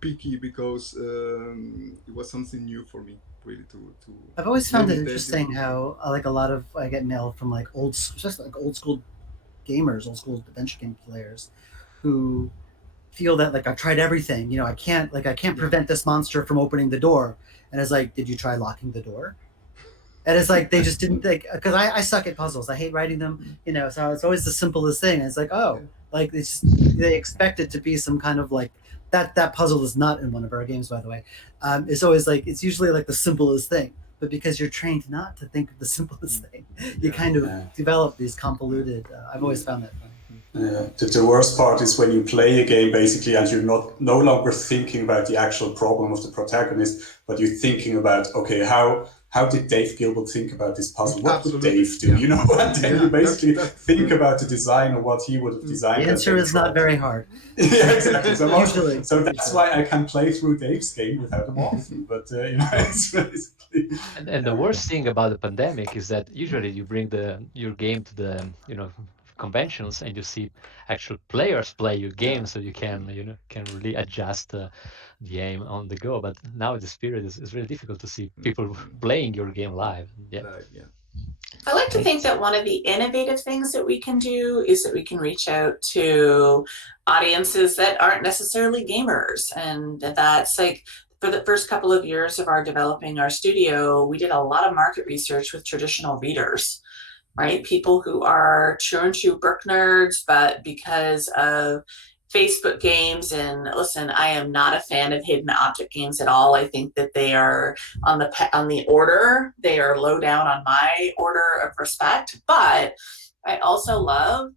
picky because it was something new for me. Really to I've always found it interesting how like a lot of I get mail from like especially like old school gamers, old school adventure game players, who feel that like I've tried everything. You know, I can't prevent this monster from opening the door. And it's like, did you try locking the door? And it's like they just didn't think, because I suck at puzzles. I hate writing them. You know, so it's always the simplest thing. And it's like, oh, like it's just, they expect it to be some kind of like that puzzle is not in one of our games, by the way. It's always like it's usually like the simplest thing. But because you're trained not to think of the simplest thing, you kind of develop these convoluted. I've always found that funny. Yeah, the worst part is when you play a game basically and you're no longer thinking about the actual problem of the protagonist, but you're thinking about, okay, how did Dave Gilbert think about this puzzle? What would Dave do? You know, and then you basically think about the design or what he would have designed. The answer is not very hard. Yeah, exactly. So that's why I can play through Dave's game without a walkthrough. But you know, it's basically. And the worst thing about the pandemic is that usually you bring your game to the conventions and you see actual players play your game, so you can really adjust the aim on the go. But now this period is really difficult to see people playing your game live. I like to think that one of the innovative things that we can do is that we can reach out to audiences that aren't necessarily gamers, and that's like for the first couple of years of our developing our studio, we did a lot of market research with traditional readers. Right? People who are true and true book nerds, but because of Facebook games, and listen, I am not a fan of hidden object games at all. I think that they are on the order. They are low down on my order of respect, but I also love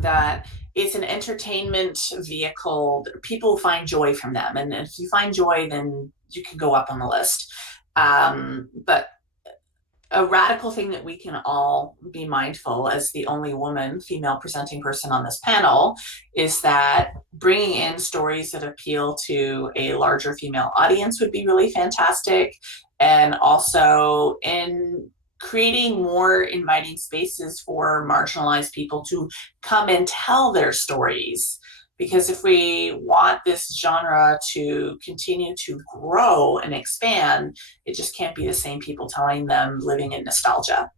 that it's an entertainment vehicle. People find joy from them. And if you find joy, then you can go up on the list. But a radical thing that we can all be mindful as the only female presenting person on this panel is that bringing in stories that appeal to a larger female audience would be really fantastic. And also in creating more inviting spaces for marginalized people to come and tell their stories. Because if we want this genre to continue to grow and expand, it just can't be the same people telling them, living in nostalgia.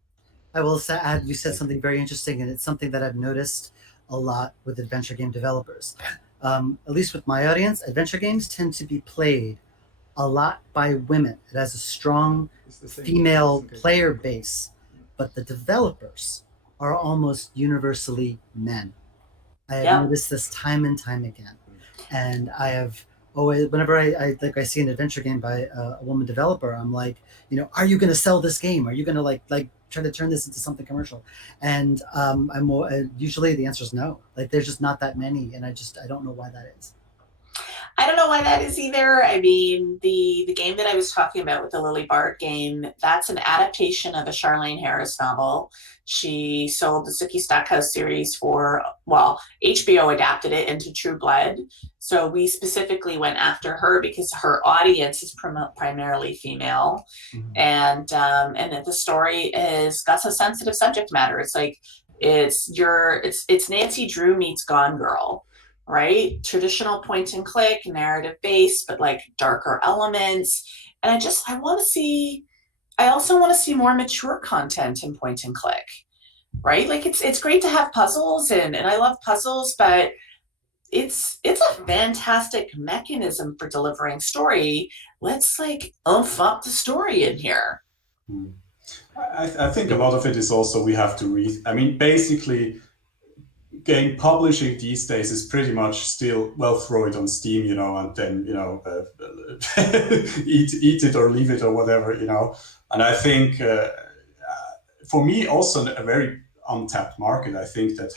I will add, you said something very interesting, and it's something that I've noticed a lot with adventure game developers. At least with my audience, adventure games tend to be played a lot by women. It has a strong female player base, but the developers are almost universally men. I have noticed this time and time again, and I have always, whenever I see an adventure game by a woman developer, I'm like, are you going to sell this game? Are you going to like try to turn this into something commercial? And I'm more, usually the answer is no. Like there's just not that many, and I don't know why that is. I don't know why that is either. I mean, the game that I was talking about with the Lily Bard game, that's an adaptation of a Charlene Harris novel. She sold the Sookie Stackhouse series for, well, HBO adapted it into True Blood. So we specifically went after her because her audience is primarily female, and that the story is got some sensitive subject matter. It's like it's Nancy Drew meets Gone Girl, right? Traditional point and click, narrative based, but like darker elements. And I also want to see more mature content in point and click, right? Like it's great to have puzzles and I love puzzles, but it's a fantastic mechanism for delivering story. Let's like oomph up the story in here. I think a lot of it is also we have to read. I mean, basically, game publishing these days is pretty much still, well, throw it on Steam, and then eat it or leave it or whatever, And I think for me also a very untapped market. I think that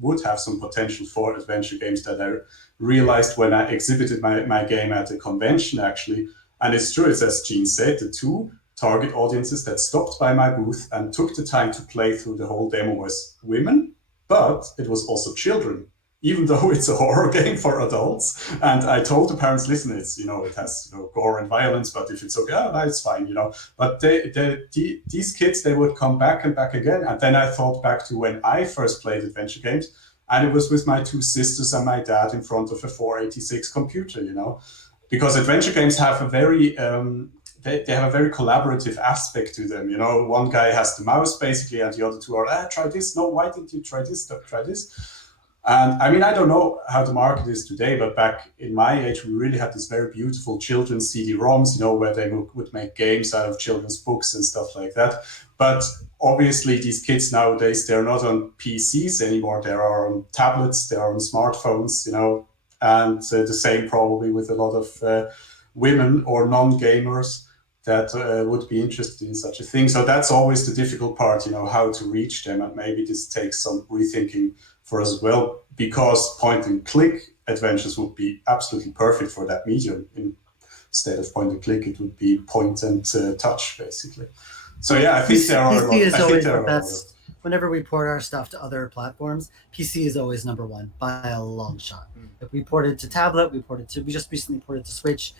would have some potential for adventure games that I realized when I exhibited my game at a convention actually. And it's true, as Jean said, the two target audiences that stopped by my booth and took the time to play through the whole demo was women, but it was also children, even though it's a horror game for adults. And I told the parents, listen, it's, it has gore and violence, but if it's okay, no, it's fine, But these kids, they would come back and back again. And then I thought back to when I first played adventure games, and it was with my two sisters and my dad in front of a 486 computer, because adventure games have a very they have a very collaborative aspect to them. One guy has the mouse basically, and the other two are, try this. No, why didn't you try this? Try this. And I mean, I don't know how the market is today, but back in my age, we really had these very beautiful children's CD-ROMs, where they would make games out of children's books and stuff like that. But obviously, these kids nowadays, they're not on PCs anymore. They are on tablets, they are on smartphones, and the same probably with a lot of women or non-gamers that would be interested in such a thing. So that's always the difficult part, how to reach them. And maybe this takes some rethinking for us as well, because point and click adventures would be absolutely perfect for that medium. Instead of point and click, it would be point and touch, basically. So yeah, I think there are a lot. Whenever we port our stuff to other platforms, PC is always number one by a long shot. If we ported to tablet, we just recently ported to Switch.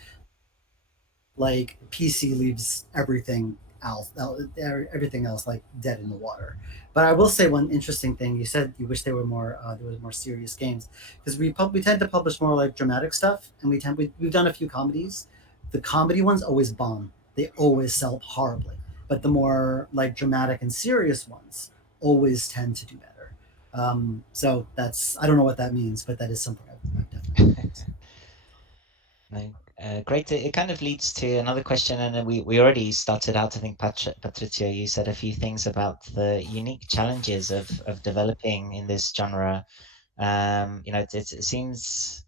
Like PC leaves everything else like dead in the water. But I will say one interesting thing. You said you wish there was more serious games, because we tend to publish more like dramatic stuff, and we've done a few comedies. The comedy ones always bomb. They always sell horribly. But the more like dramatic and serious ones always tend to do better. So I don't know what that means, but that is something I've definitely No. Great. It kind of leads to another question, and we already started out. I think Patricio, you said a few things about the unique challenges of developing in this genre. It seems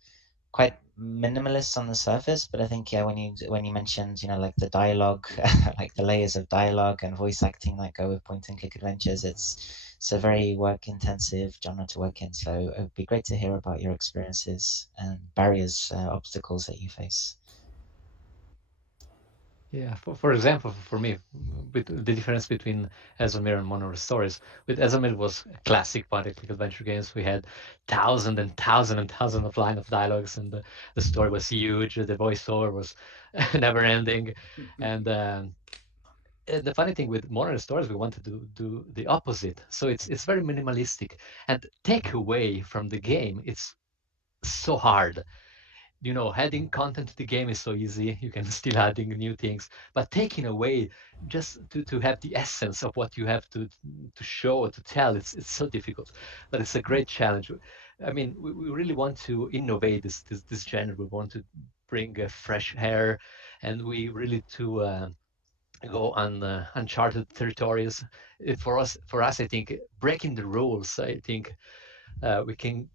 quite minimalist on the surface, but I think when you mentioned like the dialogue, like the layers of dialogue and voice acting that go with point and click adventures, it's a very work intensive genre to work in. So it would be great to hear about your experiences and barriers, obstacles that you face. Yeah, for example, for me, with the difference between Essenmeier and Monorail Stories, with Essenmeier was classic point-and-click adventure games. We had thousands and thousands and thousands of lines of dialogues, and the story was huge. The voiceover was never ending, and the funny thing with Monorail Stories, we wanted to do the opposite. So it's very minimalistic, and take away from the game, it's so hard. Adding content to the game is so easy. You can still adding new things, but taking away just to have the essence of what you have to show or to tell, it's so difficult. But it's a great challenge. I mean, we really want to innovate this genre. We want to bring a fresh air, and we really to go on uncharted territories. For us, I think breaking the rules. I think we can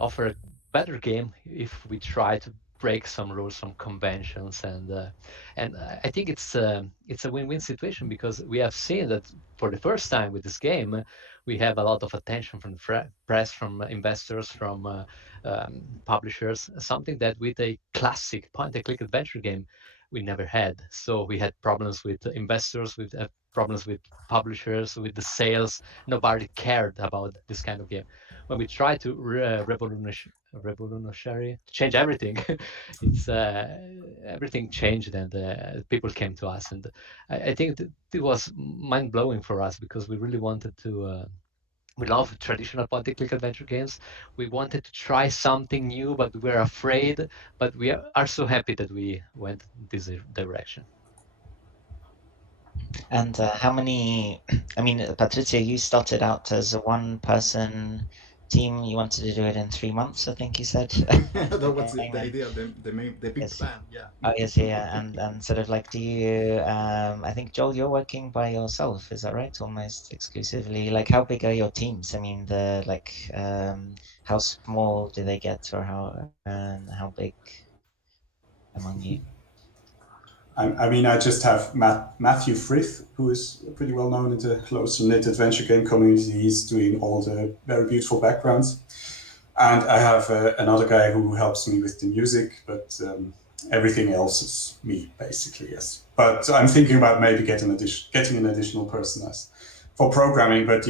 offer a better game if we try to break some rules, some conventions, and I think it's a win-win situation, because we have seen that for the first time with this game, we have a lot of attention from the press, from investors, from publishers, something that with a classic point-and-click adventure game we never had. So we had problems with investors, with problems with publishers, with the sales. Nobody cared about this kind of game. When we tried to revolutionary change everything, it's everything changed, and people came to us, and I think it was mind blowing for us, because we really wanted to. We love traditional point-and-click adventure games. We wanted to try something new, but we were afraid. But we are so happy that we went this direction. And how many? I mean, Patricia, you started out as a one-person team. You wanted to do it in 3 months, I think you said. That was the idea, the big Yes. plan. Yeah. Oh yes, yeah, and sort of like, do you? I think Joel, you're working by yourself, is that right? Almost exclusively. Like, how big are your teams? I mean, how small do they get, or how big among you? I mean, I just have Matthew Frith, who is pretty well known in the close-knit adventure game community. He's doing all the very beautiful backgrounds. And I have another guy who helps me with the music, but everything else is me, basically, yes. But I'm thinking about maybe getting an additional person for programming. But,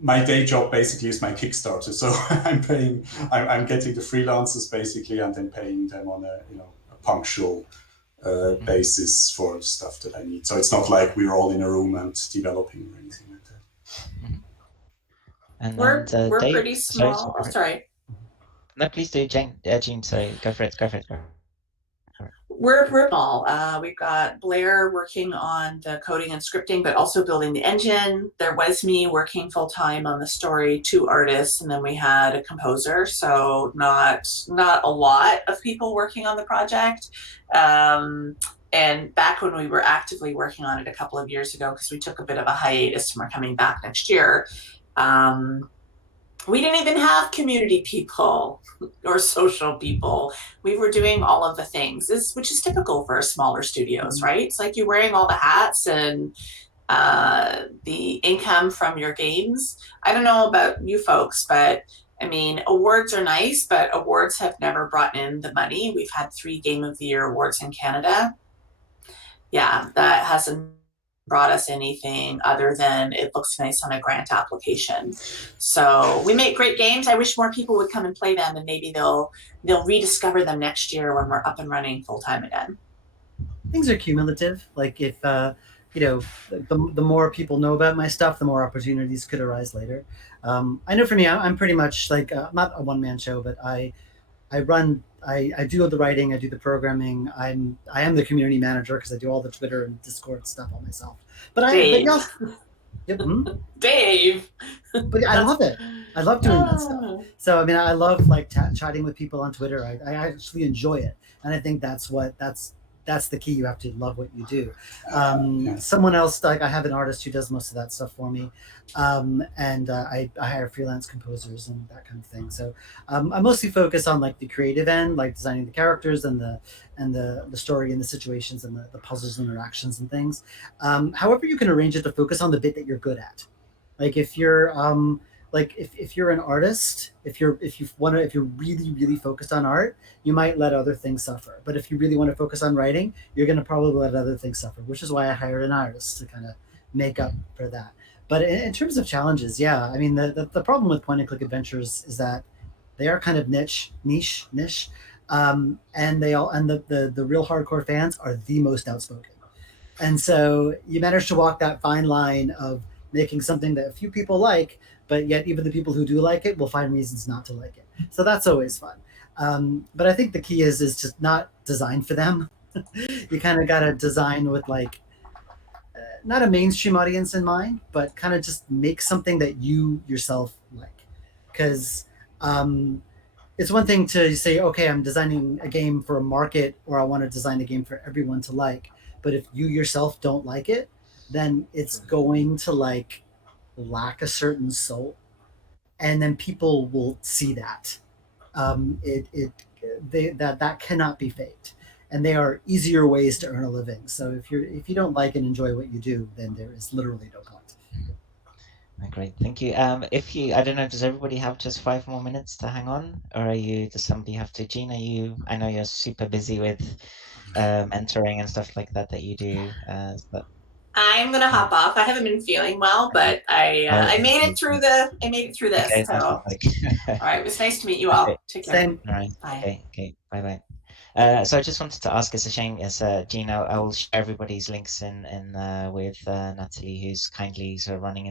my day job basically is my Kickstarter. So I'm getting the freelancers, basically, and then paying them on a punctual basis for stuff that I need. So it's not like we're all in a room and developing or anything like that. And We're Dave, pretty small. Sorry. No, please do, Jean. Sorry, go for it. We're small. We've got Blair working on the coding and scripting, but also building the engine. There was me working full time on the story, 2 artists, and then we had a composer. So not a lot of people working on the project. And back when we were actively working on it a couple of years ago, because we took a bit of a hiatus and we're coming back next year, we didn't even have community people or social people. We were doing all of the things, which is typical for smaller studios, right? It's like you're wearing all the hats and the income from your games. I don't know about you folks, but I mean, awards are nice, but awards have never brought in the money. We've had 3 Game of the Year awards in Canada. Yeah, that hasn't brought us anything other than it looks nice on a grant application. So we make great games. I wish more people would come and play them, and maybe they'll rediscover them next year when we're up and running full time again. Things are cumulative. Like if the more people know about my stuff, the more opportunities could arise later. I know for me, I'm pretty much like not a one-man show, but I do the writing, I do the programming. I am the community manager because I do all the Twitter and Discord stuff all myself. But Dave. Dave. But I love it. I love doing that stuff. So I mean, I love like chatting with people on Twitter. I actually enjoy it, and I think that's the key. You have to love what you do. Someone else, like I have an artist who does most of that stuff for me, and I hire freelance composers and that kind of thing. So I mostly focus on like the creative end, like designing the characters and the story and the situations and the puzzles and interactions and things. However, you can arrange it to focus on the bit that you're good at. Like if you're if you're an artist, if you're really, really focused on art, you might let other things suffer. But if you really want to focus on writing, you're going to probably let other things suffer, which is why I hired an artist to kind of make up for that. But in terms of challenges, yeah, I mean, the problem with point and click adventures is that they are kind of niche, and the real hardcore fans are the most outspoken. And so you manage to walk that fine line of making something that a few people like, but yet even the people who do like it will find reasons not to like it. So that's always fun. But I think the key is just not design for them. You kind of got to design with like, not a mainstream audience in mind, but kind of just make something that you yourself like. Because it's one thing to say, okay, I'm designing a game for a market, or I want to design a game for everyone to like. But if you yourself don't like it, then it's going to like lack a certain soul, and then people will see that. It that cannot be faked, and they are easier ways to earn a living. So if you don't like and enjoy what you do, then there is literally no point. Great, thank you. I don't know, does everybody have just 5 more minutes to hang on, or does somebody have to? Gina, I know you're super busy with mentoring and stuff like that you do. But I'm gonna hop off. I haven't been feeling well, but I made it through this. Okay, So, all fantastic. right, it was nice to meet you all. Okay. Take care. Same. All right. Bye. Okay. Bye. So I just wanted to ask, it's a shame, Gina, I will share everybody's links in with Natalie, who's kindly sort of running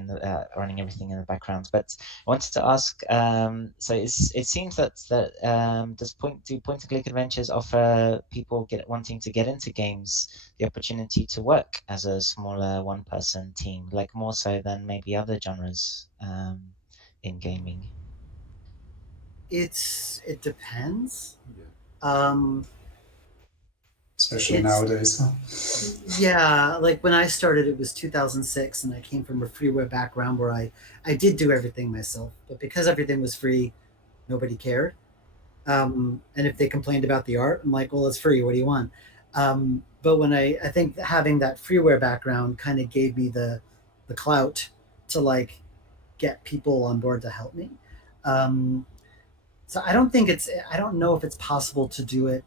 everything in the background. But I wanted to ask, so it seems that do point and click adventures offer people wanting to get into games the opportunity to work as a smaller one-person team, like more so than maybe other genres in gaming? It depends. Yeah. Especially nowadays. Huh? Yeah, like when I started, it was 2006, and I came from a freeware background where I did do everything myself, but because everything was free, nobody cared. And if they complained about the art, I'm like, well, it's free. What do you want? But when I think having that freeware background kind of gave me the clout to like get people on board to help me. So I don't know if it's possible to do it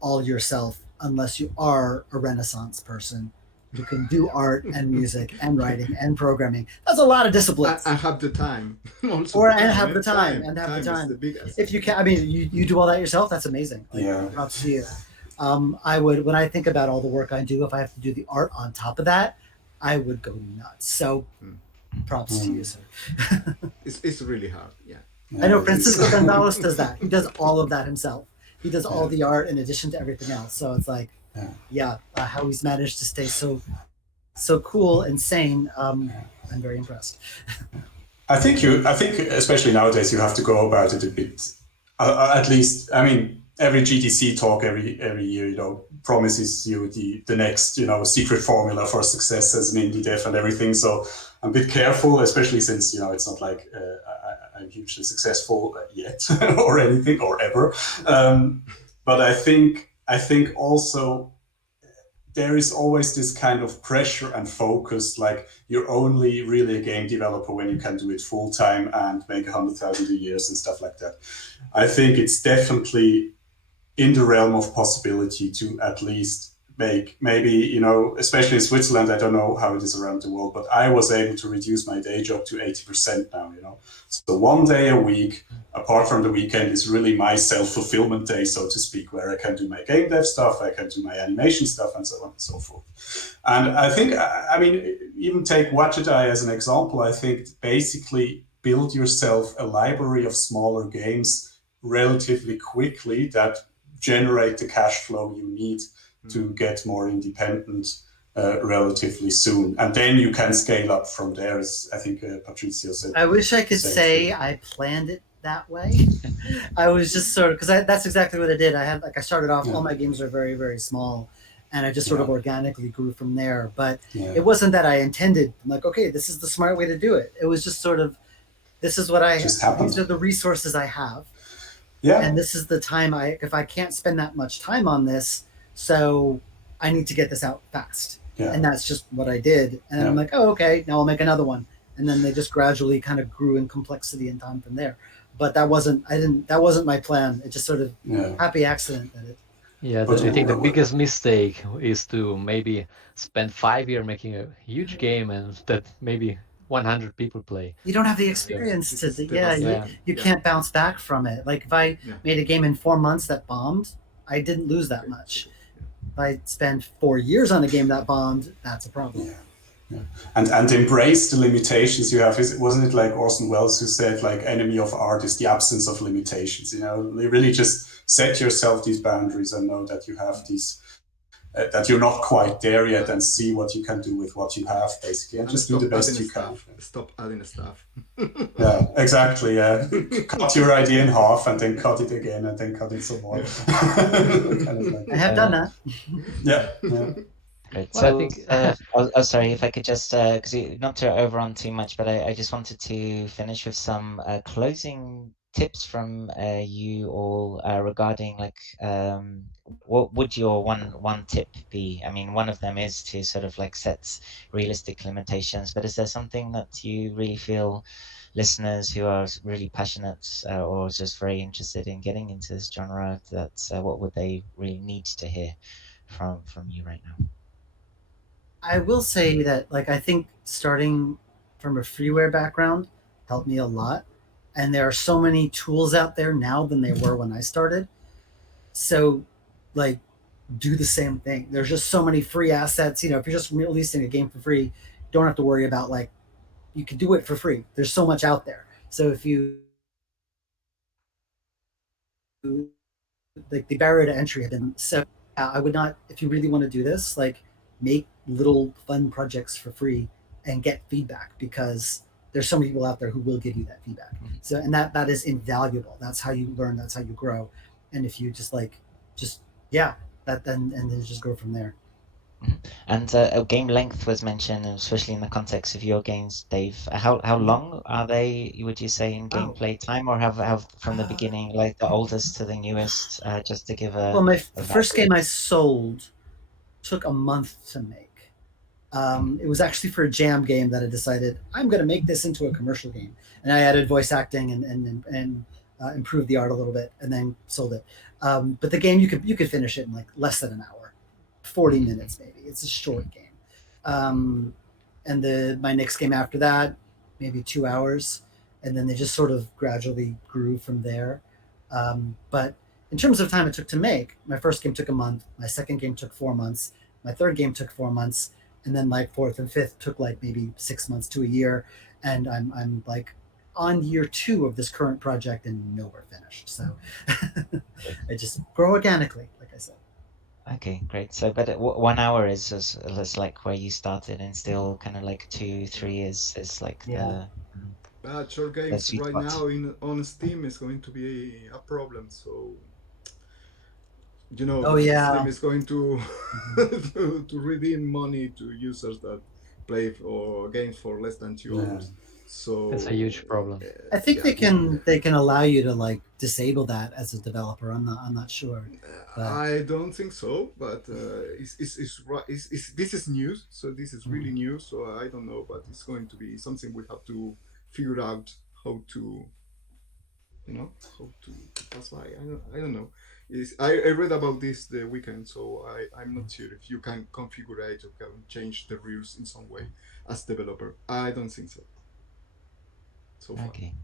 all yourself unless you are a Renaissance person who can do art and music and writing and programming. That's a lot of disciplines. I have the time. Have the time. Is the biggest. If you can, I mean, you do all that yourself. That's amazing. Like, Yeah. props to you. I would, when I think about all the work I do, if I have to do the art on top of that, I would go nuts. So, props to you, sir. It's really hard. Yeah. I know Francisco Gonzalez does that. He does all of that himself. He does all the art in addition to everything else. So it's like, how he's managed to stay so cool and sane. I'm very impressed. I think especially nowadays you have to go about it a bit. At least, I mean, every GDC talk every year, promises you the next, secret formula for success as an indie dev and everything. So I'm a bit careful, especially since it's not like I'm hugely successful yet or anything or ever. But I think also there is always this kind of pressure and focus, like you're only really a game developer when you can do it full time and make 100,000 a year and stuff like that. I think it's definitely in the realm of possibility to at least make maybe, especially in Switzerland, I don't know how it is around the world, but I was able to reduce my day job to 80% now, So one day a week, apart from the weekend, is really my self-fulfillment day, so to speak, where I can do my game dev stuff, I can do my animation stuff, and so on and so forth. And I think, even take Watch It Eye as an example, I think basically build yourself a library of smaller games relatively quickly that generate the cash flow you need to get more independent relatively soon. And then you can scale up from there, as I think Patricio said. I wish I could say I planned it that way. I was just sort of, because that's exactly what I did. I started off, all my games are very, very small, and I just sort of organically grew from there. But it wasn't that I intended, like, okay, this is the smart way to do it. It was just sort of, this is what these are the resources I have. Yeah. And this is the time if I can't spend that much time on this, so I need to get this out fast. Yeah. And that's just what I did. And I'm like, oh, okay, now I'll make another one. And then they just gradually kind of grew in complexity and time from there. But that wasn't my plan. It just sort of happy accident that it. Yeah, I think the biggest mistake is to maybe spend 5 years making a huge game and that maybe 100 people play. You don't have the experience you can't bounce back from it. Like if I made a game in 4 months that bombed, I didn't lose that much. If I spend 4 years on a game that bombed, that's a problem. Yeah. And embrace the limitations you have. Wasn't it like Orson Welles who said, like, enemy of art is the absence of limitations? You really just set yourself these boundaries and know that you have these, that you're not quite there yet, and see what you can do with what you have, basically, and just do the best you can. Stop adding stuff. Yeah, exactly. Yeah, cut your idea in half and then cut it again and then cut it some more. I have done that. Yeah. Great. So I think, sorry, if I could just, because not to overrun too much, but I just wanted to finish with some closing tips from you all regarding like what would your one tip be? I mean, one of them is to sort of like set realistic limitations, but is there something that you really feel listeners who are really passionate or just very interested in getting into this genre, that what would they really need to hear from you right now? I will say that, like, I think starting from a freeware background helped me a lot. And there are so many tools out there now than there were when I started. So, like, do the same thing. There's just so many free assets. If you're just releasing a game for free, you don't have to worry about, like, you can do it for free. There's so much out there. So if you, like, the barrier to entry had been so, I would not, if you really want to do this, like, make little fun projects for free and get feedback, because there's so many people out there who will give you that feedback. So, and that is invaluable. That's how you learn, that's how you grow. And if you just yeah, that then just go from there. And game length was mentioned, especially in the context of your games, Dave. How long are they, would you say, in gameplay time, or have from the beginning, like the oldest to the newest, just to give well, the first game I sold took a month to make. It was actually for a jam game that I decided I'm going to make this into a commercial game, and I added voice acting and improved the art a little bit, and then sold it. But the game, you could finish it in like less than an hour, 40 minutes maybe. It's a short game. And my next game after that, maybe 2 hours, and then they just sort of gradually grew from there. But in terms of time it took to make, my first game took a month, my second game took 4 months, my third game took 4 months, and then like fourth and fifth took like maybe 6 months to a year, and I'm like on year 2 of this current project and nowhere finished. So I just grow organically, like I said. Okay, great. So, but 1 hour is like where you started, and still kind of like 2, 3 is like Yeah. But short the games sweet right spot. now on Steam is going to be a problem. So Oh yeah. Steam is going to Mhm. to redeem money to users that play for games for less than 2 hours. So It's a huge problem. I think yeah, they can allow you to like disable that as a developer. I'm not sure, but I don't think so. But this is news, so this is really new. So I don't know, but it's going to be something we have to figure out how to how to pass by. I don't know. I read about this the weekend, so I'm not sure if you can configure it or can change the rules in some way as developer. I don't think so so far. Okay,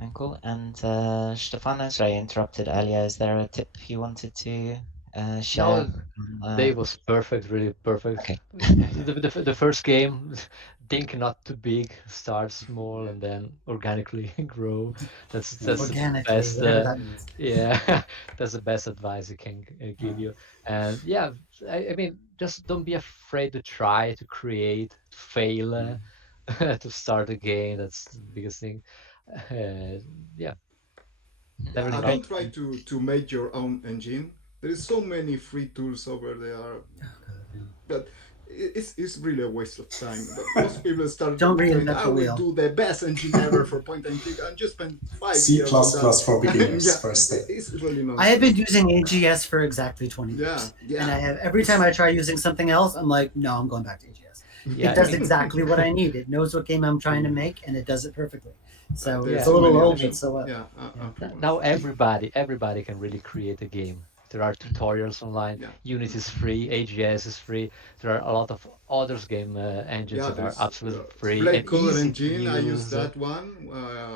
and cool. And Stefano, sorry, I interrupted earlier. Is there a tip you wanted to share? No, Dave was perfect, really perfect. Okay. The first game, think not too big, start small, and then organically grow. That's the organically, best. whatever that means. Yeah, that's the best advice I can give you. And yeah, I mean, just don't be afraid to try, to create, to fail, to start a game. That's the biggest thing. Yeah, never give up. Don't try to make your own engine. There is so many free tools over there, but it's really a waste of time. But most people start Don't trying, reinvent I the will wheel. do the best engine ever for point and click, and just spend 5 C++ years on that. for beginners, Yeah, first step. it's really nonsense. I have been using AGS for exactly 20 Yeah, years, yeah. and I have every time I try using something else, I'm like, no, I'm going back to AGS. Yeah, It does exactly what I need. It knows what game I'm trying to make, and it does it perfectly. So There's it's Yeah. a so little many old, but options. so what? Yeah, Now everybody can really create a game. There are tutorials online. yeah. Unity is free. AGS is free. There are a lot of others game engines Yeah, that are there's absolutely free Black and Color easy to Engine. I use use. that one.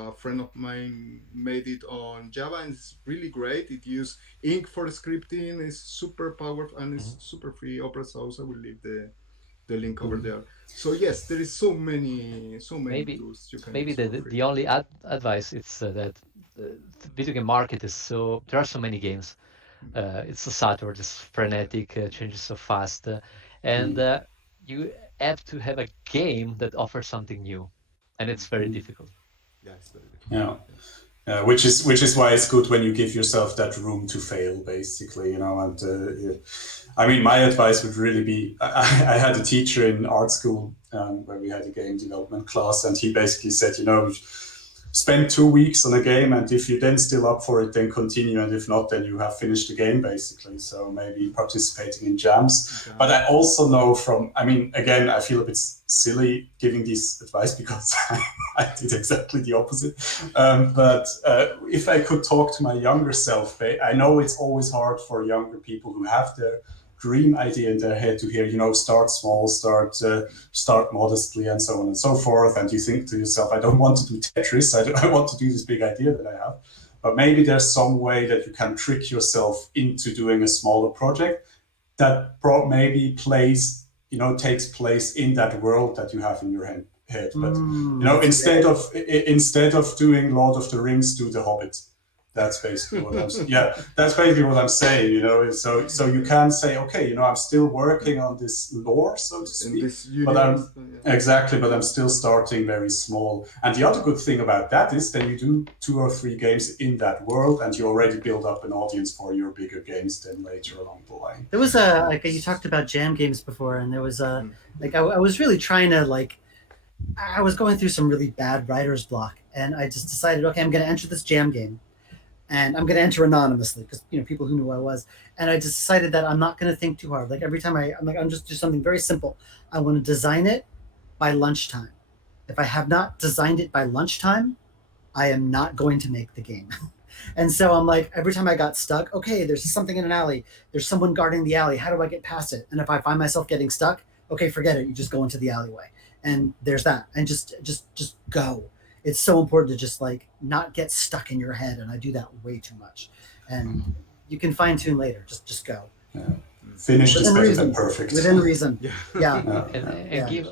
A friend of mine made it on Java, and it's really great. It uses Ink for scripting. It's super powerful and it's Mhm. super free. Opera Source. I will leave the link over there. So yes, there is so many Maybe tools you can maybe use for free. the only advice is that the video game market is so there are so many games. It's so saturated, it's frenetic, changes so fast, and you have to have a game that offers something new, and it's very difficult. Yeah, it's very difficult. Yeah. Which is why it's good when you give yourself that room to fail, basically, And I mean, my advice would really be: I had a teacher in art school where we had a game development class, and he basically said, spend 2 weeks on a game, and if you're then still up for it, then continue, and if not, then you have finished the game basically. So maybe participating in jams. Okay. But I also know from, I mean, again, I feel a bit silly giving this advice because I did exactly the opposite. But if I could talk to my younger self, I know it's always hard for younger people who have their dream idea in their head to hear, you know, start small, start modestly, and so on and so forth. And you think to yourself, I don't want to do Tetris. I want to do this big idea that I have. But maybe there's some way that you can trick yourself into doing a smaller project that maybe takes place in that world that you have in your head. But you know, instead of doing Lord of the Rings, do The Hobbit. That's basically what I'm saying, you know. So you can say, okay, you know, I'm still working on this lore, so to speak, but I'm still starting very small. And the other good thing about that is then you do 2 or 3 games in that world, and you already build up an audience for your bigger games then later along the line. There was you talked about jam games before, and there was I was really trying to I was going through some really bad writer's block, and I just decided, okay, I'm going to enter this jam game. And I'm going to enter anonymously because, you know, people who knew who I was. And I just decided that I'm not going to think too hard. Like every time I'm just do something very simple. I want to design it by lunchtime. If I have not designed it by lunchtime, I am not going to make the game. And so I'm like, every time I got stuck, okay, there's something in an alley. There's someone guarding the alley. How do I get past it? And if I find myself getting stuck, okay, forget it. You just go into the alleyway. And there's that. And just go. It's so important to just not get stuck in your head, and I do that way too much. And you can fine tune later. Just go. Yeah. Finish is better than perfect. Within reason. Yeah. And give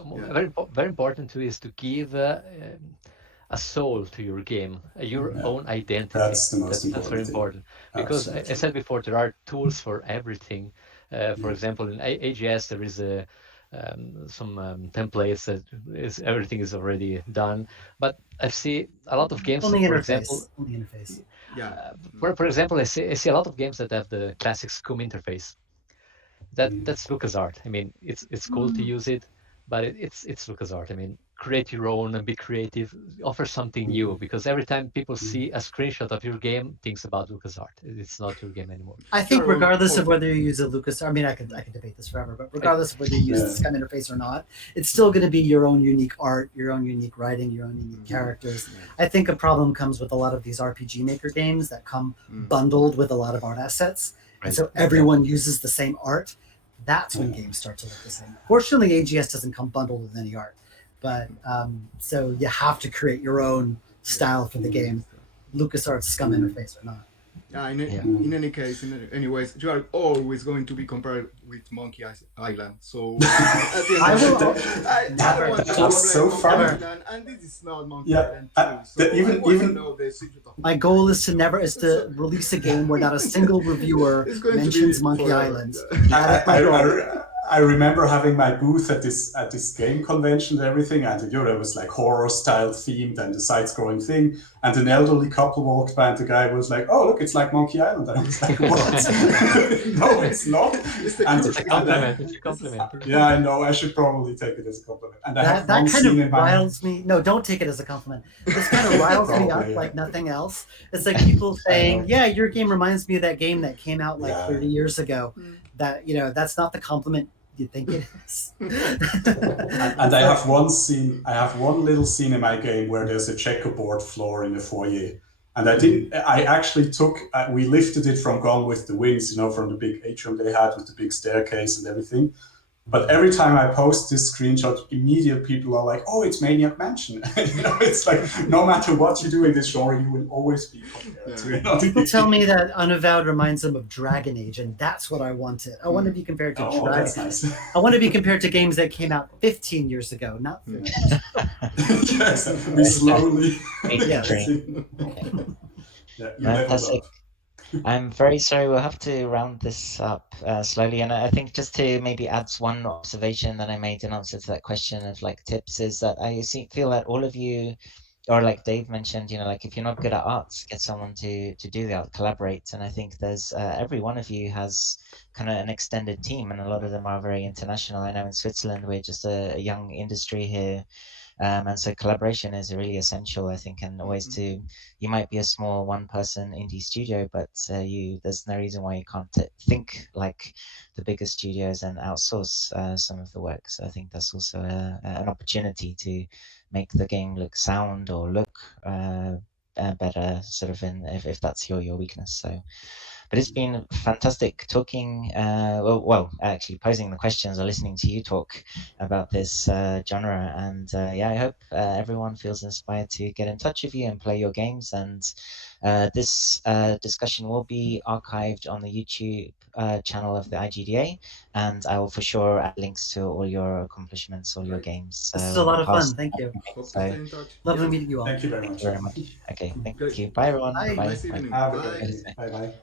very important too is to give a soul to your game, your own identity. That's the most important. That's very important because I said before there are tools for everything. For example, in AGS there is some templates that everything is already done, but I see a lot of games. Only for interface. Example, only interface. Yeah. For example, I see a lot of games that have the classic SCUM interface. That's LucasArts. I mean, it's cool to use it, but it's LucasArts. I mean, create your own and be creative. Offer something new, because every time people see a screenshot of your game, thinks about LucasArts. It's not your game anymore. I think regardless of whether you use a LucasArts, I mean, I could debate this forever, but regardless of whether you use the SCUM interface or not, it's still going to be your own unique art, your own unique writing, your own unique characters. I think a problem comes with a lot of these RPG Maker games that come bundled with a lot of art assets, and so everyone uses the same art. That's when games start to look the same. Fortunately, AGS doesn't come bundled with any art. But so you have to create your own style for the game, LucasArts SCUM interface or not. In any case, anyways, you are always going to be compared with Monkey Island. So I don't want to complain. And this is not Monkey Island too. So even know the secret of my goal is to release a game where not a single reviewer mentions Monkey Island. I remember having my booth at this game convention and everything, and it was like horror style themed and the side-scrolling thing. And an elderly couple walked by, and the guy was like, "Oh, look, it's like Monkey Island." And I was like, "What? No, it's not." It's a compliment. It's a compliment. Yeah, I know. I should probably take it as a compliment. And that kind of riles me. No, don't take it as a compliment. This kind of riles me up like nothing else. It's like people saying, "Yeah, your game reminds me of that game that came out like 30 years ago." That that's not the compliment you think it is. And I have one little scene in my game where there's a checkerboard floor in the foyer, and we lifted it from Gone with the Wind, from the big atrium they had with the big staircase and everything. But every time I post this screenshot, immediately people are like, "Oh, it's Maniac Mansion." It's like no matter what you do in this genre, you will always be compared to it. People tell me that Unavowed reminds them of Dragon Age, and that's what I wanted. I want to be compared to Dragon Age. That's nice. I want to be compared to games that came out 15 years ago, not 30 years ago. Yes, we slowly. Fantastic. I'm very sorry, we'll have to round this up slowly. And I think just to maybe add one observation that I made in answer to that question of tips is that I feel that all of you, or like Dave mentioned, if you're not good at arts, get someone to do the art, collaborate. And I think there's every one of you has kind of an extended team, and a lot of them are very international. I know in Switzerland, we're just a young industry here. And so collaboration is really essential, I think, and always Mhm. you might be a small one-person indie studio, but there's no reason why you can't think like the bigger studios and outsource some of the work. So I think that's also an opportunity to make the game look sound or look better, sort of if that's your weakness. So. But it's been fantastic talking, actually posing the questions or listening to you talk about this genre. And yeah, I hope everyone feels inspired to get in touch with you and play your games. And this discussion will be archived on the YouTube channel of the IGDA, and I will for sure add links to all your accomplishments, all your Great. games This is a in the lot of fun. past. Thank you. Hope to So stay in touch. Lovely Yeah. meeting you all. Thank you very thank much. you very much. Okay, thank Great. you. Bye, everyone. Bye. Bye. Nice evening. Have a Bye. great day. Bye bye.